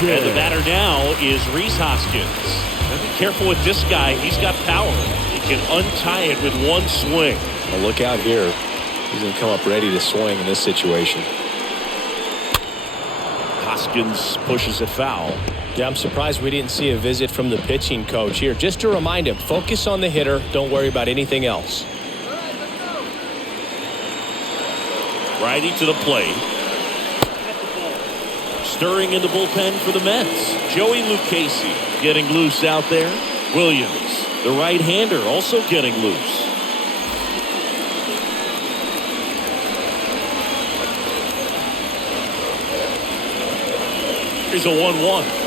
And the batter now is Rhys Hoskins. Now be careful with this guy. He's got power. He can untie it with one swing. Well, look out here. He's going to come up ready to swing in this situation. Hoskins pushes it foul. Yeah, I'm surprised we didn't see a visit from the pitching coach here. Just to remind him, focus on the hitter. Don't worry about anything else. Righty to the plate. Stirring in the bullpen for the Mets. Joey Lucchesi getting loose out there. Williams, the right-hander, also getting loose. Here's a 1-1.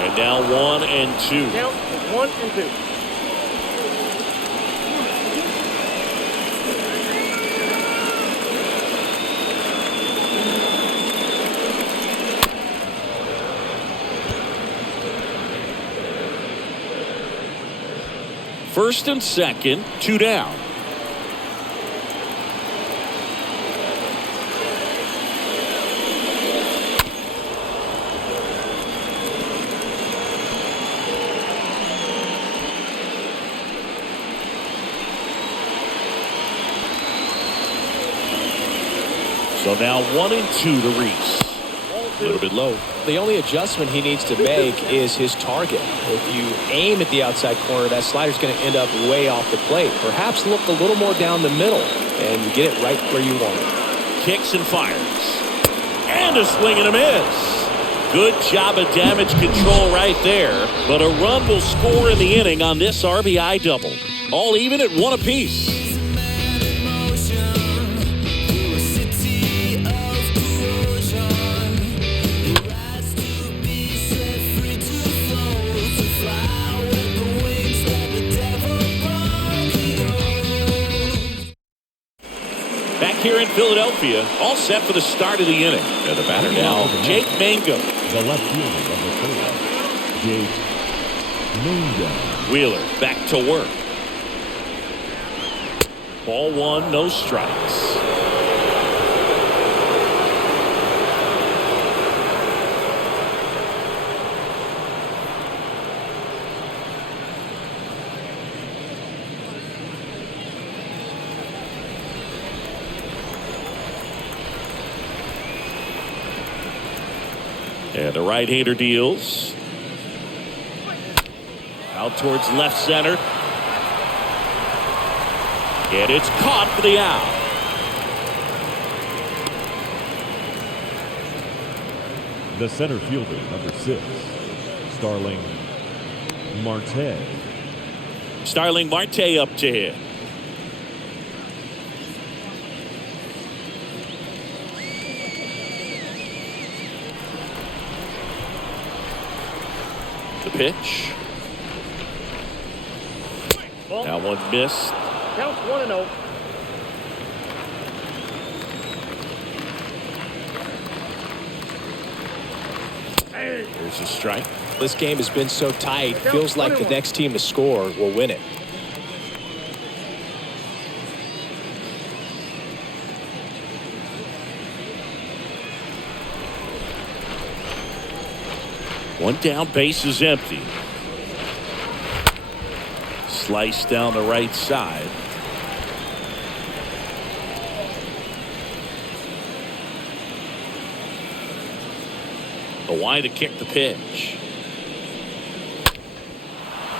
And now 1-2. Count 1-2. First and second, 2 down. So now 1 and 2 to Reese. A little bit low. The only adjustment he needs to make is his target. If you aim at the outside corner, that slider's going to end up way off the plate. Perhaps look a little more down the middle, and you get it right where you want it. Kicks and fires. And a swing and a miss. Good job of damage control right there. But a run will score in the inning on this RBI double. All even at 1 apiece. Here in Philadelphia, all set for the start of the inning. And the batter now, Jake Mangum. The left fielder of the Phillies, Jake Mangum. Wheeler back to work. Ball 1, no strikes. And the right-hander deals. Out towards left center. And it's caught for the out. The center fielder, number 6, Starling Marte. Starling Marte up to hit. The pitch. Now one missed. Counts 1-0. There's a strike. This game has been so tight. Feels like the next team to score will win it. One down, base is empty. Slice down the right side. The wide to kick the pitch.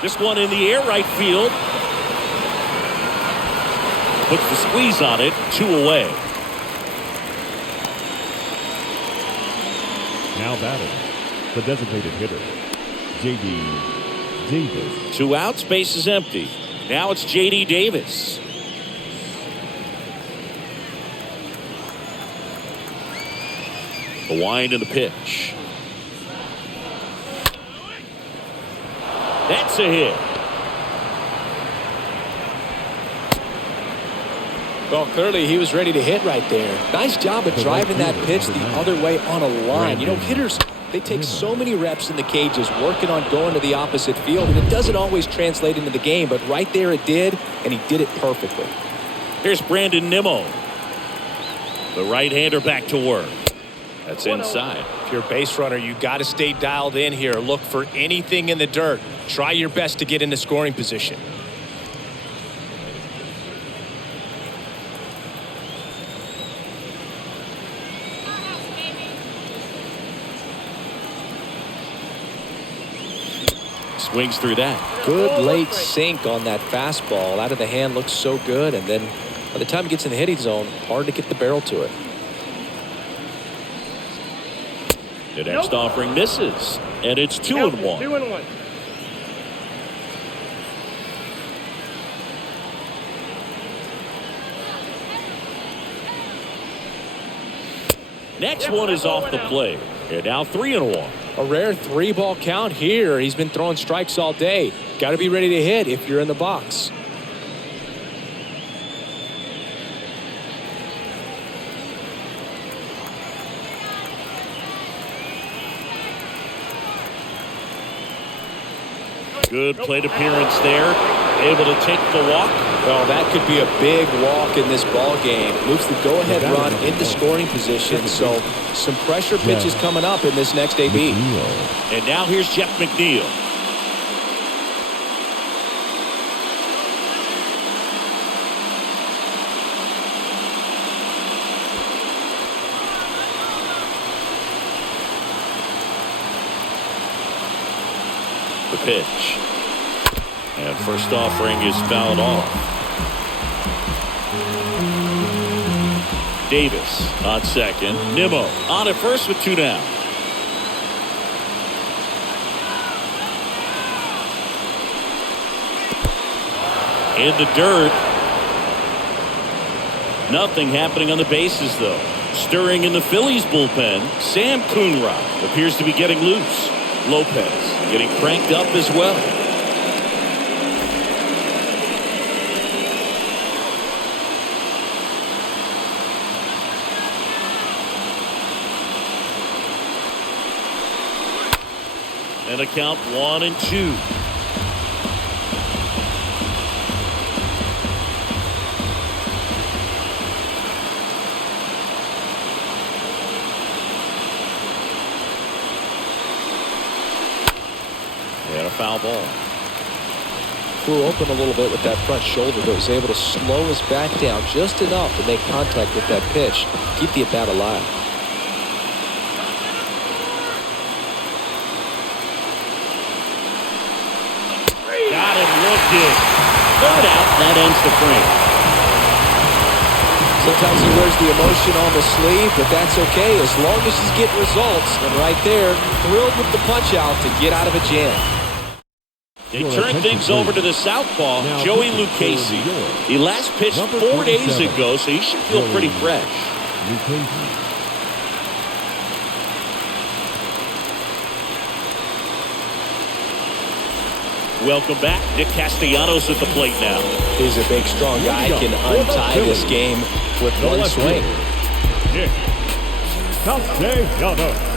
This one in the air, right field. Puts the squeeze on it, 2 away. Now batting, the designated hitter, J.D. Davis. 2 outs, base is empty. Now it's J.D. Davis. The wind and the pitch. That's a hit. Well, clearly he was ready to hit right there. Nice job of driving that pitch the other way on a line. You know, hitters, they take so many reps in the cages working on going to the opposite field, and it doesn't always translate into the game, but right there it did, and he did it perfectly. Here's Brandon Nimmo. The right-hander back to work. That's inside. If you're a base runner, you got to stay dialed in here. Look for anything in the dirt. Try your best to get into scoring position. Swings through that. Good late sink on that fastball. Out of the hand looks so good, and then by the time it gets in the hitting zone, hard to get the barrel to it. The next offering misses, and it's 2-1. 2-1. Next one is off the plate, and now 3-1. A rare 3-ball count here. He's been throwing strikes all day. Got to be ready to hit if you're in the box. Good plate appearance there. Able to take the walk. Well, that could be a big walk in this ball game. Moves the go-ahead run into scoring position. So some pressure pitches coming up in this next AB. And now here's Jeff McNeil. The pitch. And first offering is fouled off. Davis on second. Nimmo on at first with 2 down. In the dirt. Nothing happening on the bases, though. Stirring in the Phillies bullpen, Sam Coonrod appears to be getting loose. Lopez getting cranked up as well. And a count 1-2. And a foul ball. Flew open a little bit with that front shoulder, but was able to slow his back down just enough to make contact with that pitch. Keep the at-bat alive. Got him looking. Third out. That ends the frame. Sometimes he wears the emotion on the sleeve, but that's okay as long as he's getting results. And right there, thrilled with the punch out to get out of a jam. They turn things over to the southpaw, Joey Lucchesi. He last pitched 4 days ago, so he should feel pretty fresh. Welcome back. Nick Castellanos at the plate now. He's a big, strong guy. Can untie this game with one swing. Nick Castellanos.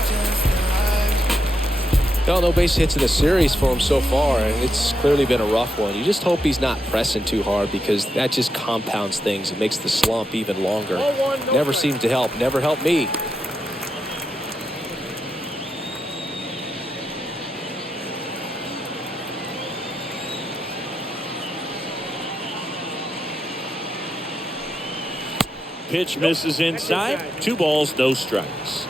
No base hits in the series for him so far, and it's clearly been a rough one. You just hope he's not pressing too hard because that just compounds things. It makes the slump even longer. Never seems to help. Never helped me. Pitch misses inside. 2 balls, no strikes.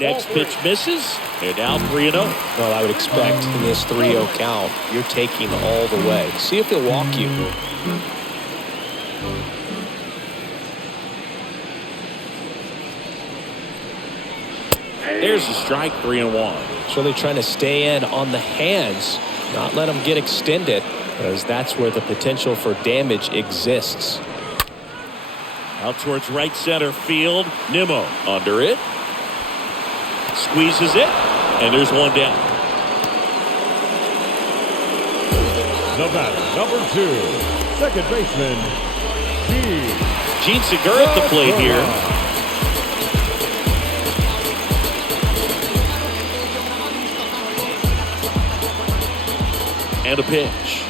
Next pitch misses, and now 3-0. Well, I would expect in this 3-0 count, you're taking all the way. See if he'll walk you. There's a strike, 3-1. It's really trying to stay in on the hands, not let them get extended, because that's where the potential for damage exists. Out towards right center field. Nimmo under it. Squeezes it, and there's 1 down. The batter, number 2, second baseman, Gene Segura at the plate here. And a pitch.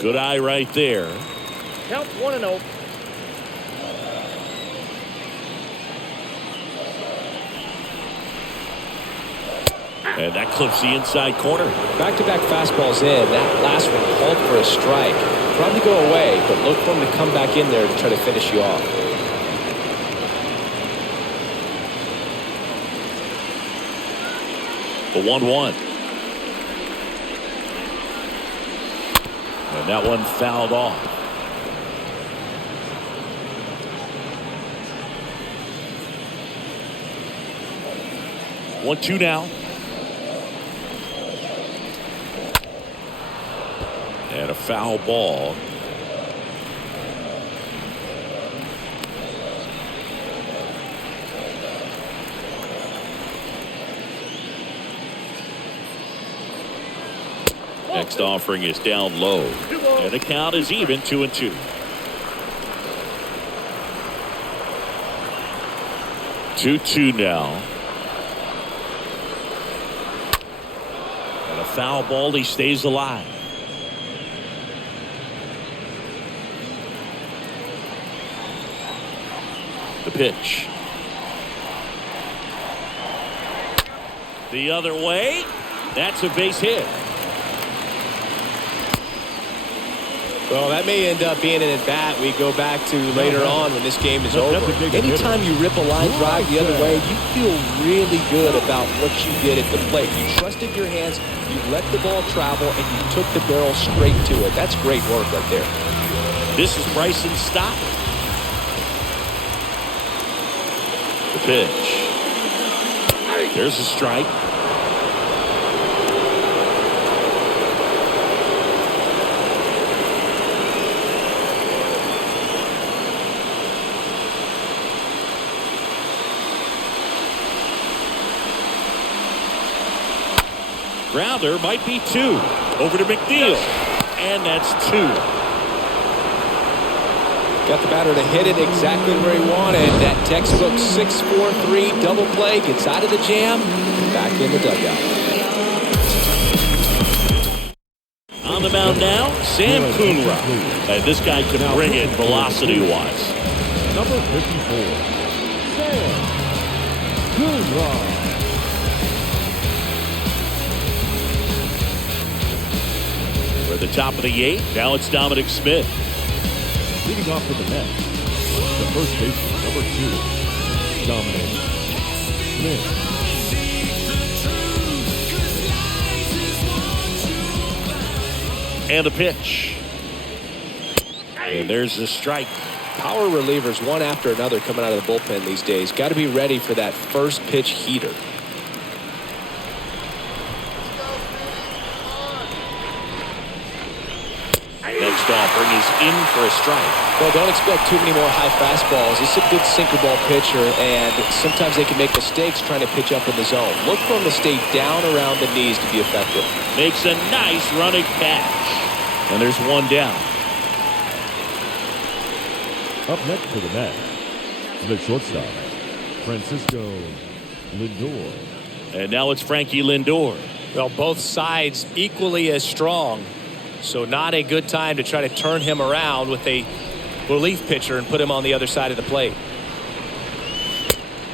Good eye right there. Count 1-0. And that clips the inside corner. Back-to-back fastballs in. That last one called for a strike. Probably go away, but look for him to come back in there to try to finish you off. The 1-1. And that one fouled off. One, 2 now. And a foul ball. Next offering is down low. And the count is even, 2-2. 2-2 now. And a foul ball. He stays alive. The pitch. The other way. That's a base hit. Well, that may end up being an at-bat we go back to later on when this game is over. Anytime you rip a line drive the other way, you feel really good about what you did at the plate. You trusted your hands, you let the ball travel, and you took the barrel straight to it. That's great work right there. This is Bryson Stott. The pitch. There's a strike. Grounder might be 2. Over to McNeil. And that's 2. Got the batter to hit it exactly where he wanted. That textbook 6-4-3 double play. Gets out of the jam. Back in the dugout. On the mound now, Sam Coonrod. This guy can bring it velocity-wise. Number 54, Sam Coonrod. We're at the top of the 8th. Now it's Dominic Smith. Leading off for the Mets, the first baseman, number 2, Dominic Smith. And the pitch. And there's the strike. Power relievers one after another coming out of the bullpen these days. Got to be ready for that first pitch heater. Next offering is in for a strike. Well, don't expect too many more high fastballs. This is a good sinker ball pitcher, and sometimes they can make mistakes trying to pitch up in the zone. Look for him to stay down around the knees to be effective. Makes a nice running catch. And there's one down. Up next for the Mets, the shortstop, Francisco Lindor. And now it's Frankie Lindor. Well, both sides equally as strong. So not a good time to try to turn him around with a relief pitcher and put him on the other side of the plate.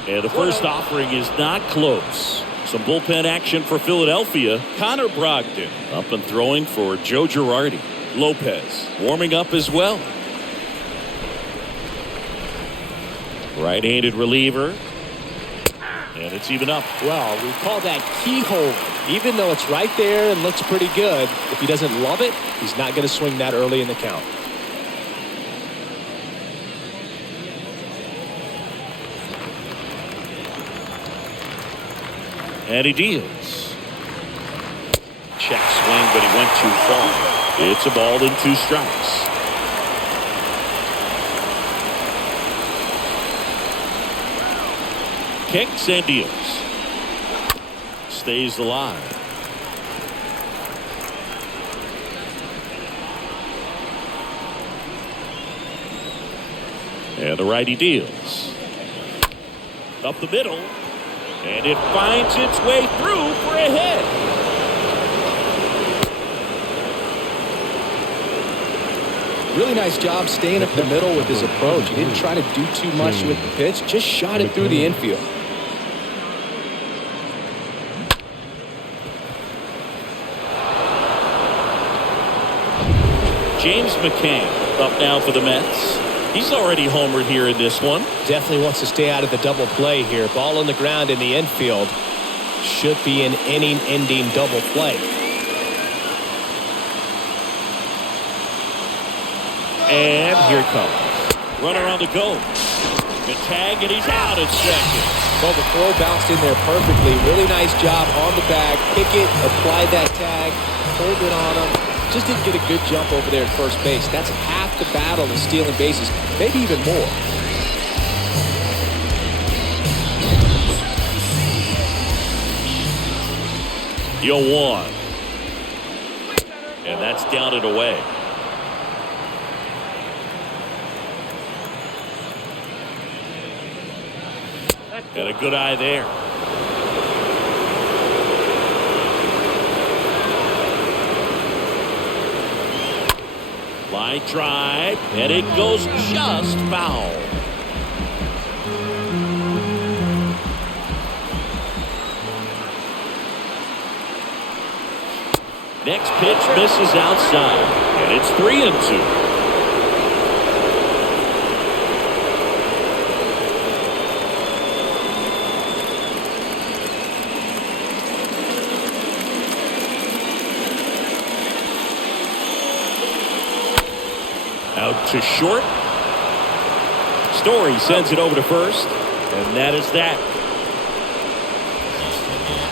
And the first offering is not close. Some bullpen action for Philadelphia. Connor Brogdon up and throwing for Joe Girardi. Lopez warming up as well. Right-handed reliever. And it's even up. Well, we call that keyhole. Even though it's right there and looks pretty good, if he doesn't love it, he's not going to swing that early in the count. And he deals. Check swing, but he went too far. It's a ball and 2 strikes. Kicks and deals. Stays alive. And the righty deals. Up the middle. And it finds its way through for a hit. Really nice job staying up the middle with his approach. He didn't try to do too much with the pitch. Just shot it through the infield. James McCann up now for the Mets. He's already homered here in this one. Definitely wants to stay out of the double play here. Ball on the ground in the infield. Should be an inning-ending double play. And here it comes. Runner on the go. The tag, and he's out at second. Well, the throw bounced in there perfectly. Really nice job on the bag. Pick it, apply that tag, hold it on him. Just didn't get a good jump over there at first base. That's half the battle in stealing bases, maybe even more. The 0-1. And that's down and away. And a good eye there. Line drive, and it goes just foul. Next pitch misses outside, and it's 3-2. Out to short. Story sends it over to first, and that is that.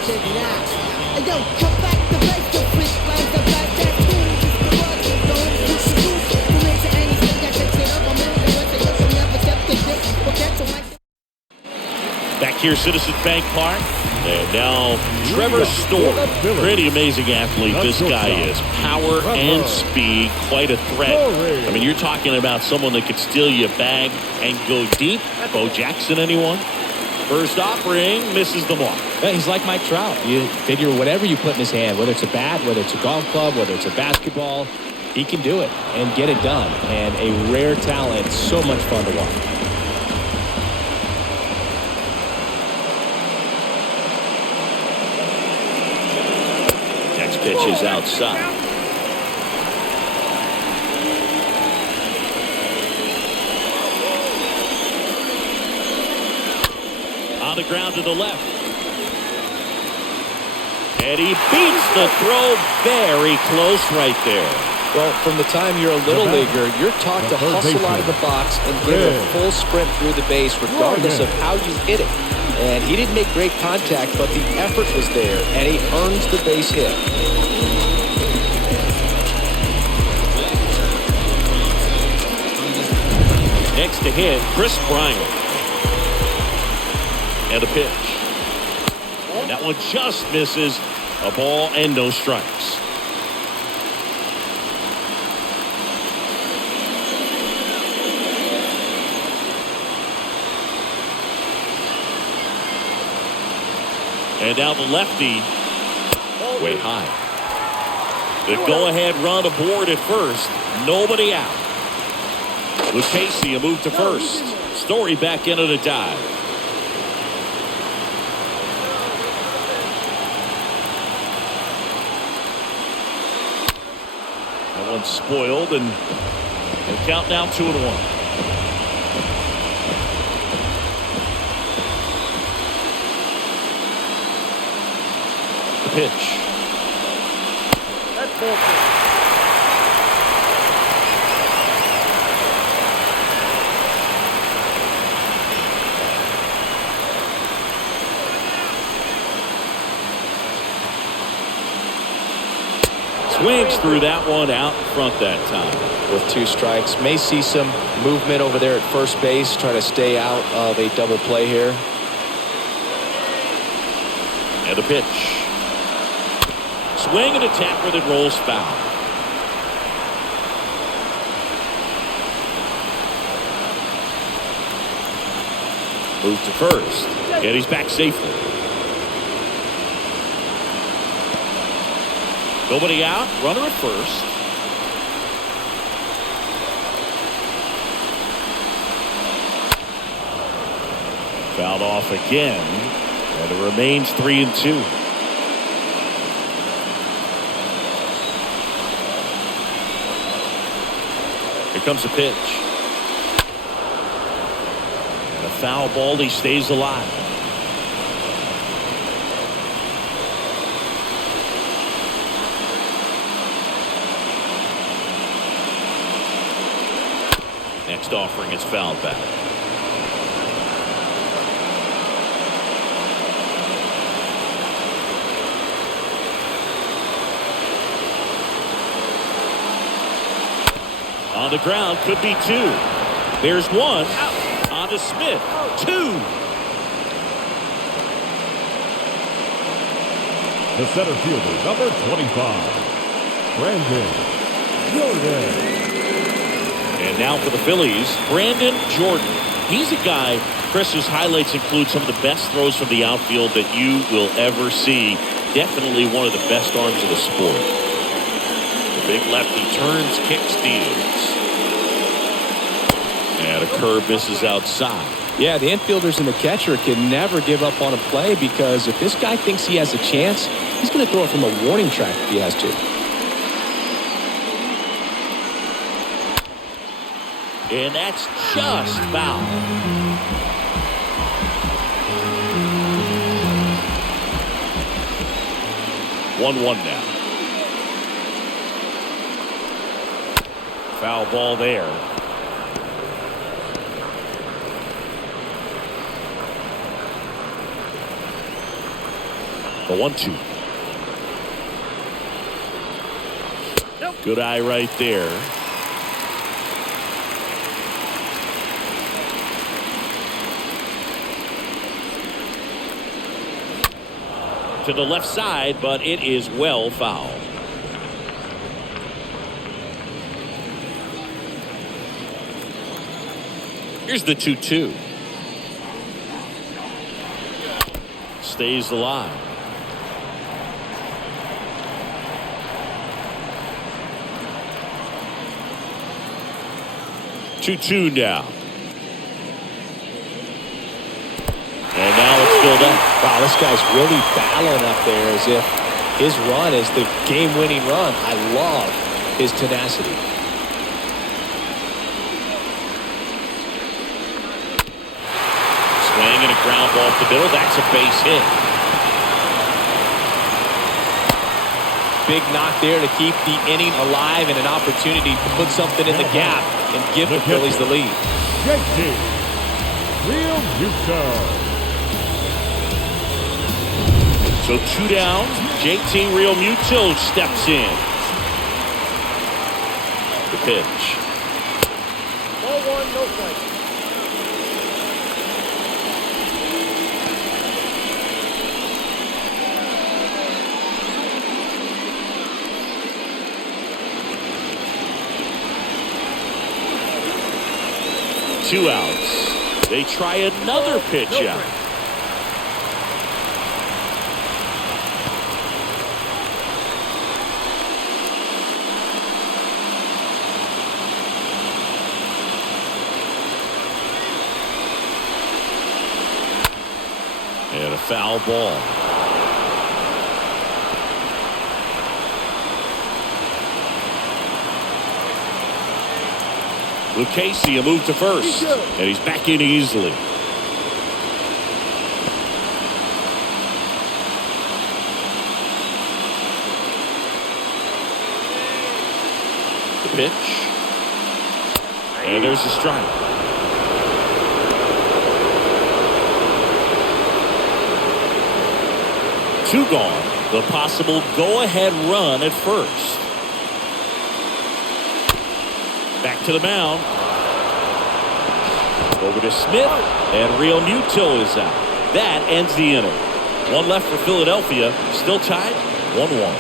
Check it out. Hey, yo, come back to base, the freak lines of black, that's cool. Just the words, don't push the roof. Who makes it anything that can sit up? I'm in the way, say, look, I'm never kept it this. We'll catch them like Back here, Citizens Bank Park. And now Trevor Story. Pretty amazing athlete this guy is. Power and speed, quite a threat. I mean, you're talking about someone that could steal you a bag and go deep. Bo Jackson, anyone? First offering, misses the mark. Yeah, he's like Mike Trout. You figure whatever you put in his hand, whether it's a bat, whether it's a golf club, whether it's a basketball, he can do it and get it done. And a rare talent, so much fun to watch. Pitch is outside. On the ground to the left. And he beats the throw very close right there. Well, from the time you're a little leaguer, you're taught to hustle out of the box and give a full sprint through the base regardless of how you hit it. And he didn't make great contact, but the effort was there, and he earns the base hit. Next to hit, Chris Bryant. And a pitch. And that one just misses. A ball and no strikes. And now the lefty way high. The go-ahead run aboard at first. Nobody out. With Casey, a move to first. Story back into the dive. That one's spoiled, and count now 2-1. The pitch. That's bullshit. Swings through that one out in front that time. With 2 strikes. May see some movement over there at first base. Try to stay out of a double play here. And a pitch. Swing and a tapper that rolls foul. Move to first. And he's back safely. Nobody out. Runner at first. Fouled off again. And it remains 3-2. Here comes a pitch. And a foul ball. He stays alive. Next offering is fouled back. On the ground, could be 2. There's 1. On to Smith. 2. The center fielder, number 25, Brandon Jordan. And now for the Phillies, Brandon Jordan. He's a guy, Chris, whose highlights include some of the best throws from the outfield that you will ever see. Definitely one of the best arms of the sport. The big lefty turns, kicks, deals. And a curve misses outside. Yeah, the infielders and the catcher can never give up on a play, because if this guy thinks he has a chance, he's going to throw it from a warning track if he has to. And that's just foul. One now. Foul ball there. The 1-2. Good eye right there. To the left side, but it is well fouled. Here's the 2-2. Stays alive. Two now. And now it's filled up. Wow, this guy's really battling up there as if his run is the game-winning run. I love his tenacity. Swing and a ground ball up the middle. That's a base hit. Big knock there to keep the inning alive and an opportunity to put something in the gap and give the Phillies the lead. JT Realmuto. So 2 down. JT Realmuto steps in. The pitch. Ball 1, no strike. Two outs. They try another pitch out. And a foul ball. Lucchesi a move to first, and he's back in easily. The pitch, and there's a strike. Two gone. The possible go-ahead run at first. Back to the mound. Over to Smith, and Realmuto is out. That ends the inning. One left for Philadelphia. Still tied, 1-1.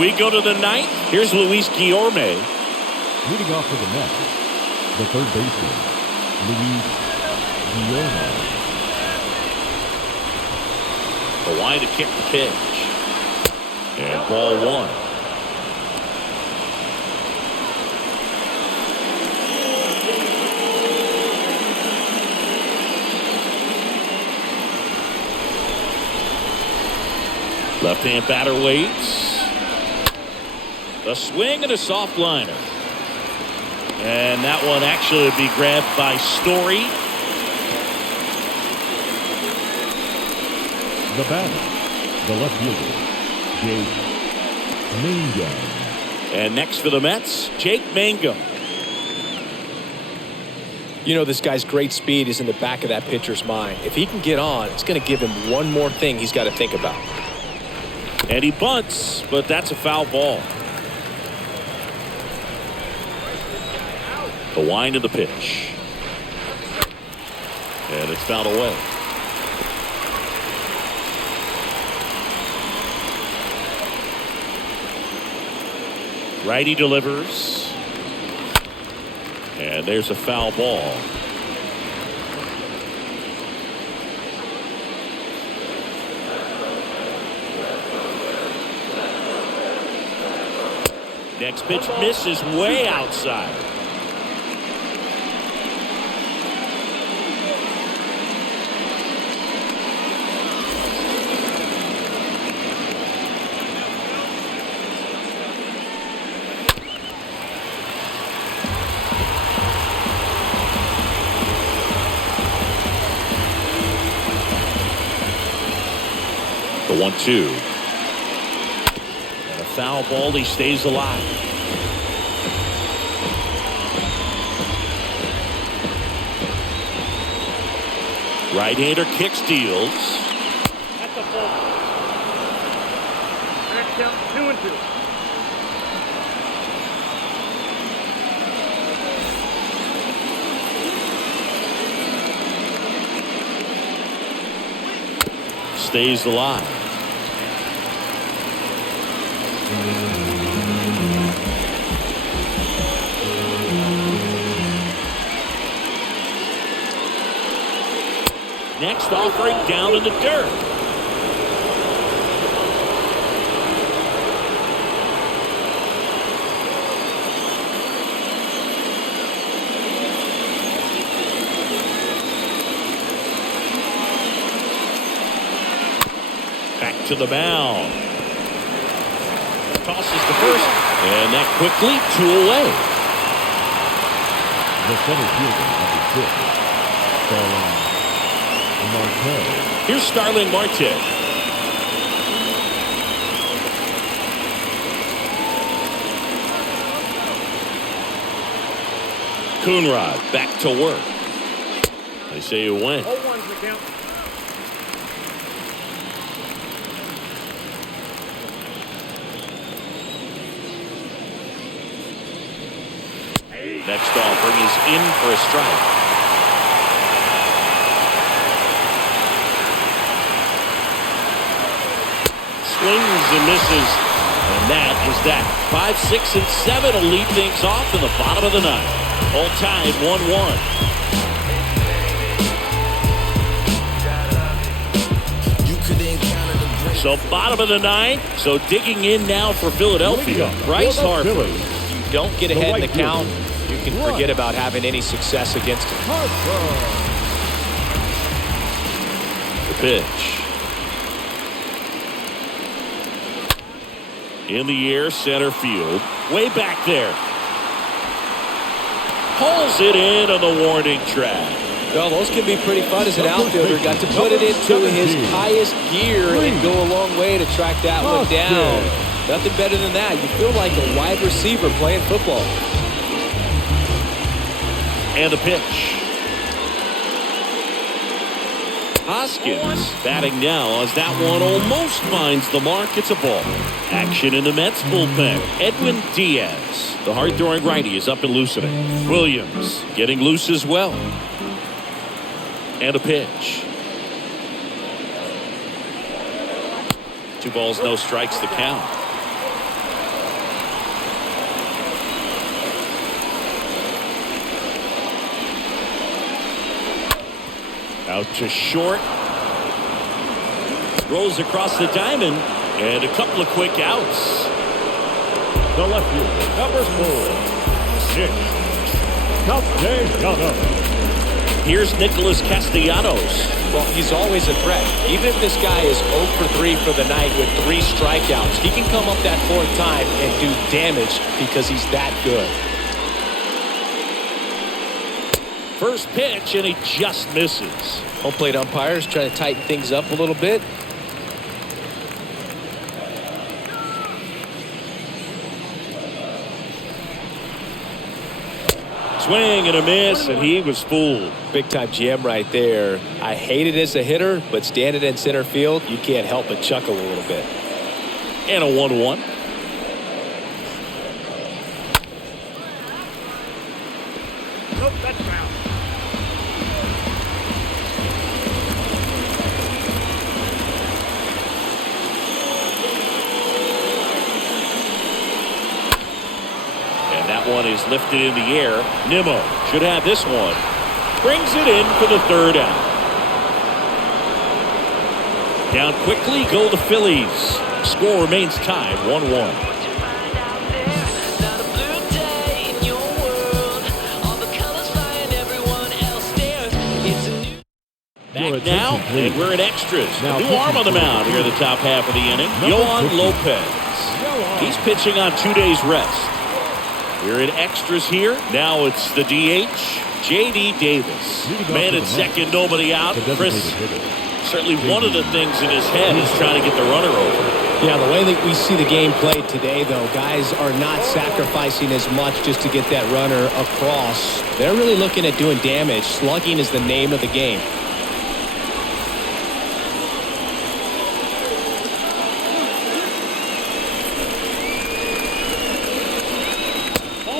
We go to the ninth. Here's Luis Guillorme. Leading off for the Mets, the third baseman, Luis Guillorme. The line to kick the pitch. And ball 1. Left-hand batter waits. A swing and a soft liner. And that one actually would be grabbed by Story. The batter, the left fielder, Jake Mangum. And next for the Mets, Jake Mangum. You know, this guy's great speed is in the back of that pitcher's mind. If he can get on, it's going to give him one more thing he's got to think about. And he bunts, but that's a foul ball. The wind of the pitch. And it's fouled away. Righty delivers. And there's a foul ball. Next pitch misses way outside. The 1-2. And a foul ball. He stays alive. Right-hander kick steals. That's a ball. Next count 2-2. Stays alive. Next offering down in the dirt. Back to the mound. Tosses the first, and that quickly 2 away. The center fielder, number 6, Marte. Here's Starling Marte. Coonrod back to work. They say you win. 0-1's the count. Next offering is in for a strike. Swings and misses, and that is that. 5, 6, and 7 will lead things off in the bottom of the ninth. All tied 1-1. So bottom of the ninth. So digging in now for Philadelphia. Bryce Harper. You don't get ahead in the count, you can forget about having any success against him. The pitch. In the air, center field. Way back there. Pulls it in on the warning track. Well, those can be pretty fun as an outfielder. Got to put it into his highest gear and go a long way to track that one down. Nothing better than that. You feel like a wide receiver playing football. And the pitch. Hoskins batting now as that one almost finds the mark. It's a ball. Action in the Mets bullpen. Edwin Diaz, the hard-throwing righty, is up and loosening. Williams getting loose as well. And a pitch. 2 balls, no strikes to count. Out to short. Rolls across the diamond. And a couple of quick outs. The left fielder, number 4, Castellanos. Here's Nicholas Castellanos. Well, he's always a threat. Even if this guy is 0 for 3 for the night with 3 strikeouts, he can come up that 4th time and do damage because he's that good. First pitch, and he just misses. Home plate umpires trying to tighten things up a little bit. Swing and a miss, and he was fooled. Big time GM right there. I hate it as a hitter, but standing in center field, you can't help but chuckle a little bit. And a 1-1. Nope, that's foul. one is lifted in the air. Nimmo should have this one. Brings it in for the third out. Down quickly go the Phillies. Score remains tied 1-1. Back now, and we're at extras. Now, New arm on the mound here in the top half of the inning. Yohan Lopez. He's pitching on 2 days rest. We're in extras here. Now it's the DH, J.D. Davis. Man at second, nobody out. Chris, certainly one of the things in his head is trying to get the runner over. Yeah, the way that we see the game played today, though, guys are not sacrificing as much just to get that runner across. They're really looking at doing damage. Slugging is the name of the game.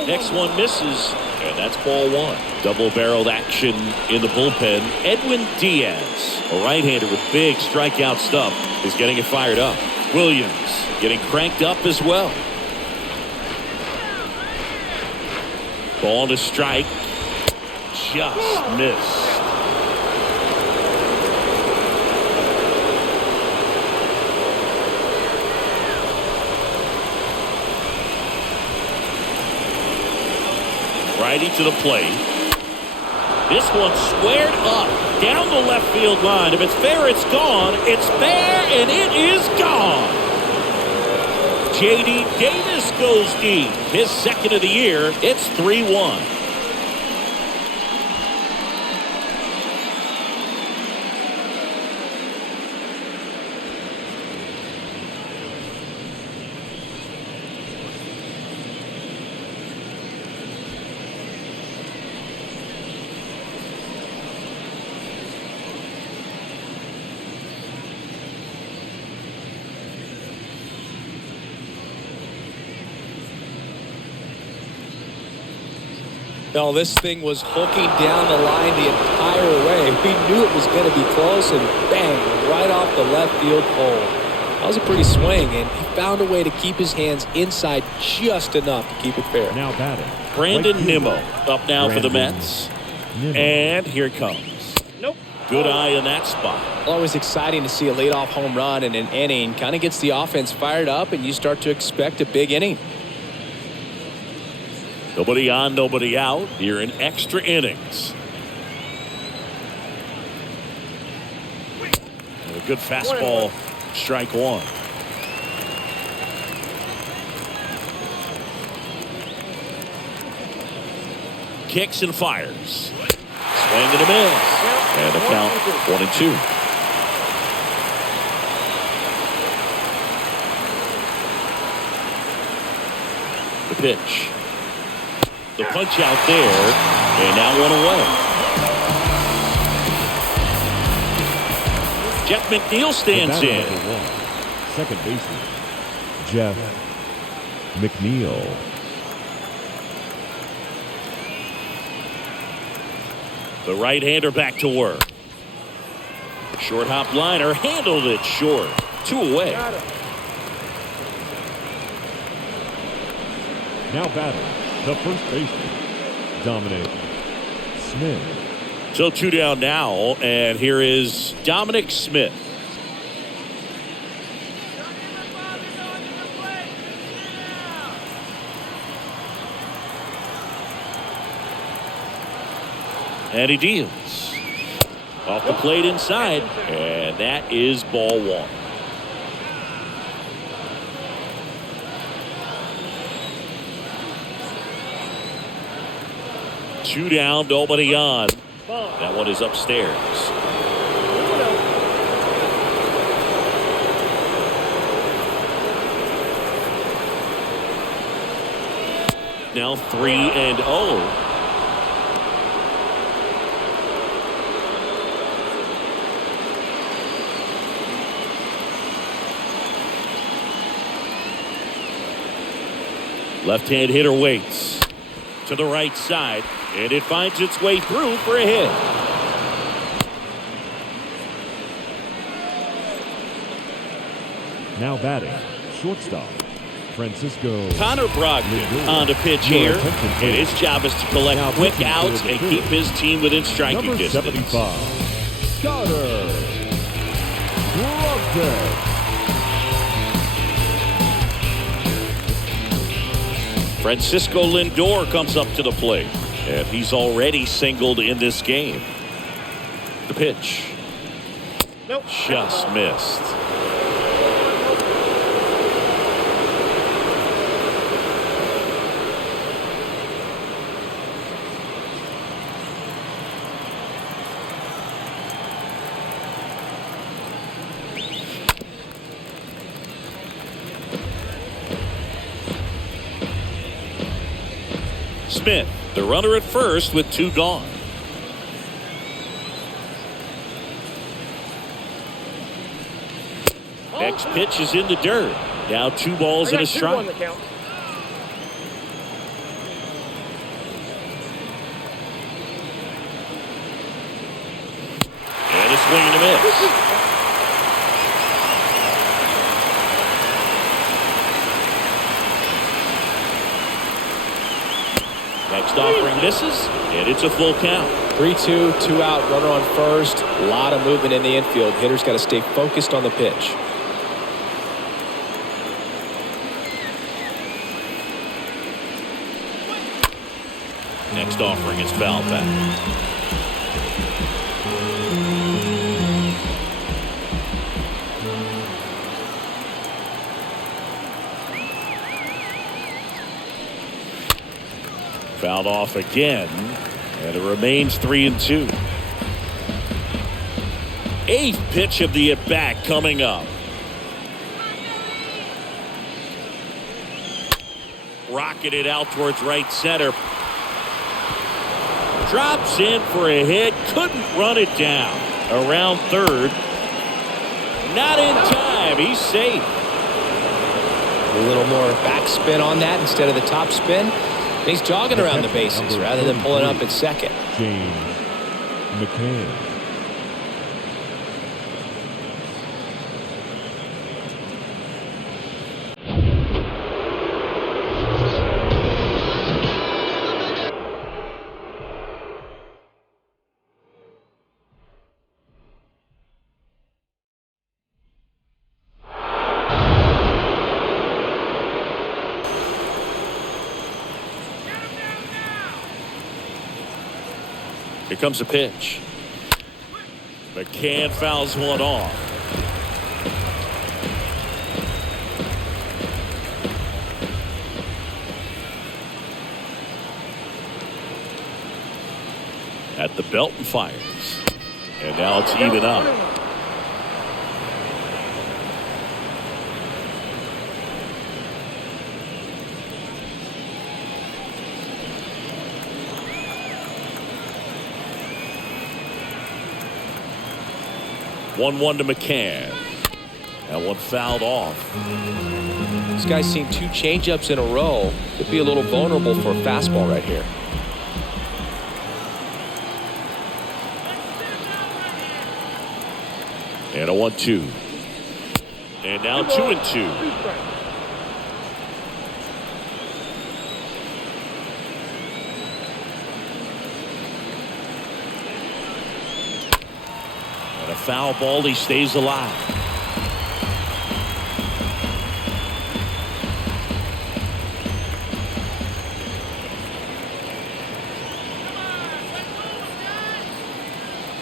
Next one misses, and that's ball one. Double-barreled action in the bullpen. Edwin Diaz, a right-hander with big strikeout stuff, is getting it fired up. Williams getting cranked up as well. Ball to strike. Just missed. Righty to the plate. This one squared up down the left field line. If it's fair, it's gone. It's fair, and it is gone. J.D. Davis goes deep. His second of the year. It's 3-1. No, this thing was hooking down the line the entire way. We knew it was going to be close, and bang, right off the left field pole. That was a pretty swing, and he found a way to keep his hands inside just enough to keep it fair. Now batting, Brandon Nimmo up now for the Mets. And here it comes. Nope. Good eye in that spot. Always exciting to see a leadoff home run in an inning. Kind of gets the offense fired up, and you start to expect a big inning. Nobody on, nobody out here in extra innings. And a good fastball, strike one. Kicks and fires. Swing and a miss. And a count 1-2. The pitch. The punch out there, and now one away. Jeff McNeil stands in. Second baseman, Jeff McNeil. The right-hander back to work. Short hop liner handled it short. 2 away. Now batting, the first baseman, Dominic Smith. So 2 down now, and here is Dominic Smith. And he deals. Off the plate inside, and that is ball one. Two down, nobody on. That one is upstairs. Now 3-0. Left-hand hitter waits to the right side, and it finds its way through for a hit. Now batting, shortstop, Francisco. Connor Brogdon on the pitch here, and his job is to collect quick outs and keep his team within striking Number distance. 75, Connor Brogdon. Francisco Lindor comes up to the plate, and he's already singled in this game. The pitch. Nope. Just missed. Smith, the runner at first with 2 gone. Next pitch is in the dirt. Now 2 balls and a strike. On the count. And a swing and a miss. Next offering misses, and it's a full count. 3-2, 2 out, runner on first. A lot of movement in the infield. Hitter's got to stay focused on the pitch. Next offering is foul back. Fouled off again, and it remains 3-2. 8th pitch of the at-bat coming up. Rocketed out towards right center. Drops in for a hit. Couldn't run it down. Around third. Not in time. He's safe. A little more backspin on that instead of the top spin. He's jogging around the bases rather than pulling up at second. James McCann. Here comes a pitch. McCann fouls one off. At the belt and fires. And now it's even up. One to McCann. That one fouled off. This guy's seen 2 changeups in a row. Could be a little vulnerable for a fastball right here. And a 1-2. And now 2-2. And a foul ball, he stays alive.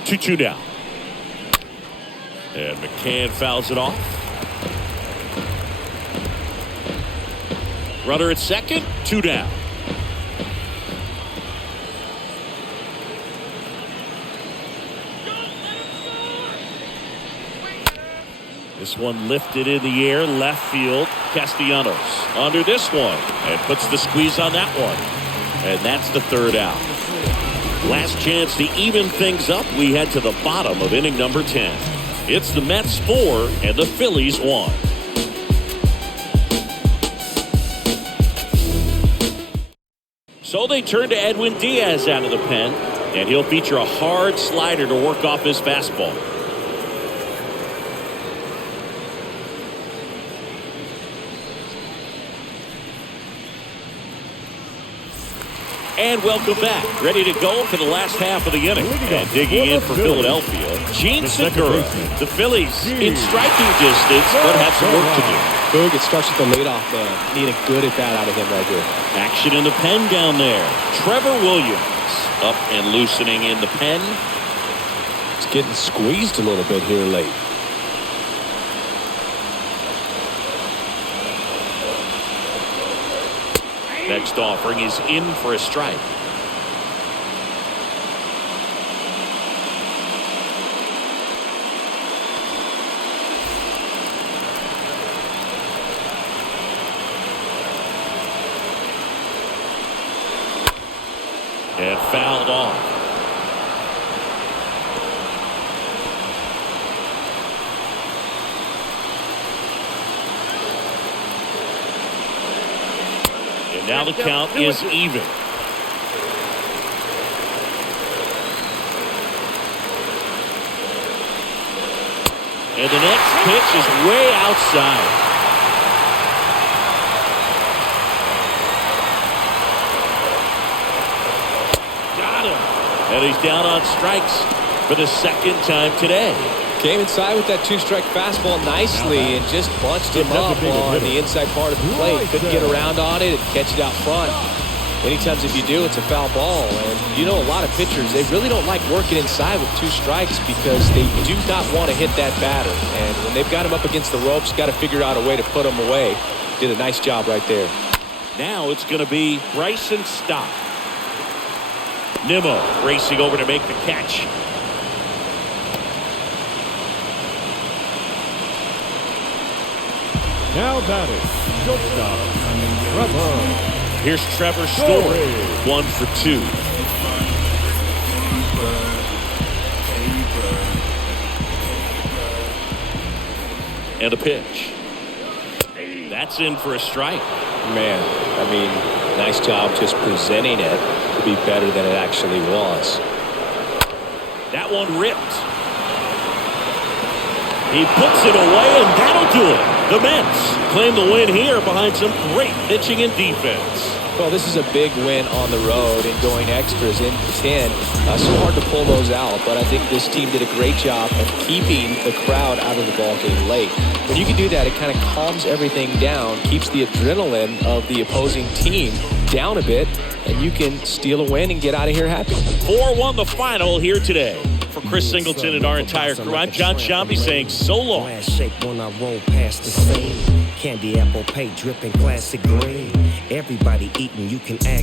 Two down. And McCann fouls it off. Runner at second, 2 down. This one lifted in the air, left field. Castellanos under this one and puts the squeeze on that one. And that's the 3rd out. Last chance to even things up. We head to the bottom of inning number 10. It's the Mets 4 and the Phillies 1. So they turn to Edwin Diaz out of the pen, and he'll feature a hard slider to work off his fastball. And welcome back. Ready to go for the last half of the inning. And digging in for Philadelphia, Gene Segura. The Phillies in striking distance, but have some work to do. Boog, it starts with the leadoff man. Need a good at bat out of him right here. Action in the pen down there. Trevor Williams up and loosening in the pen. It's getting squeezed a little bit here late. Next offering is in for a strike. And fouled off. And now the count is even. And the next pitch is way outside. And he's down on strikes for the second time today. Came inside with that 2-strike fastball nicely and just bunched him up on the inside part of the plate. Couldn't get around on it and catch it out front. Many times if you do, it's a foul ball. And you know, a lot of pitchers, they really don't like working inside with 2 strikes because they do not want to hit that batter. And when they've got him up against the ropes, got to figure out a way to put him away. Did a nice job right there. Now it's going to be Bryson Stott. Nimmo racing over to make the catch. Now batting, shortstop, Trevor. Here's Trevor Story, 1 for 2. And a pitch. That's in for a strike. Man, I mean, nice job just presenting it to be better than it actually was. That one ripped. He puts it away, and that'll do it. The Mets claim the win here behind some great pitching and defense. Well, this is a big win on the road and going extras in 10. So hard to pull those out, but I think this team did a great job of keeping the crowd out of the ball game late. When you can do that, it kind of calms everything down, keeps the adrenaline of the opposing team down a bit, and you can steal a win and get out of here happy. 4-1 the final here today. For Chris Singleton and our entire crew, I'm John Shambi saying so long. When I roll past the scene, candy apple pay dripping classic green. Everybody eating, you can ask.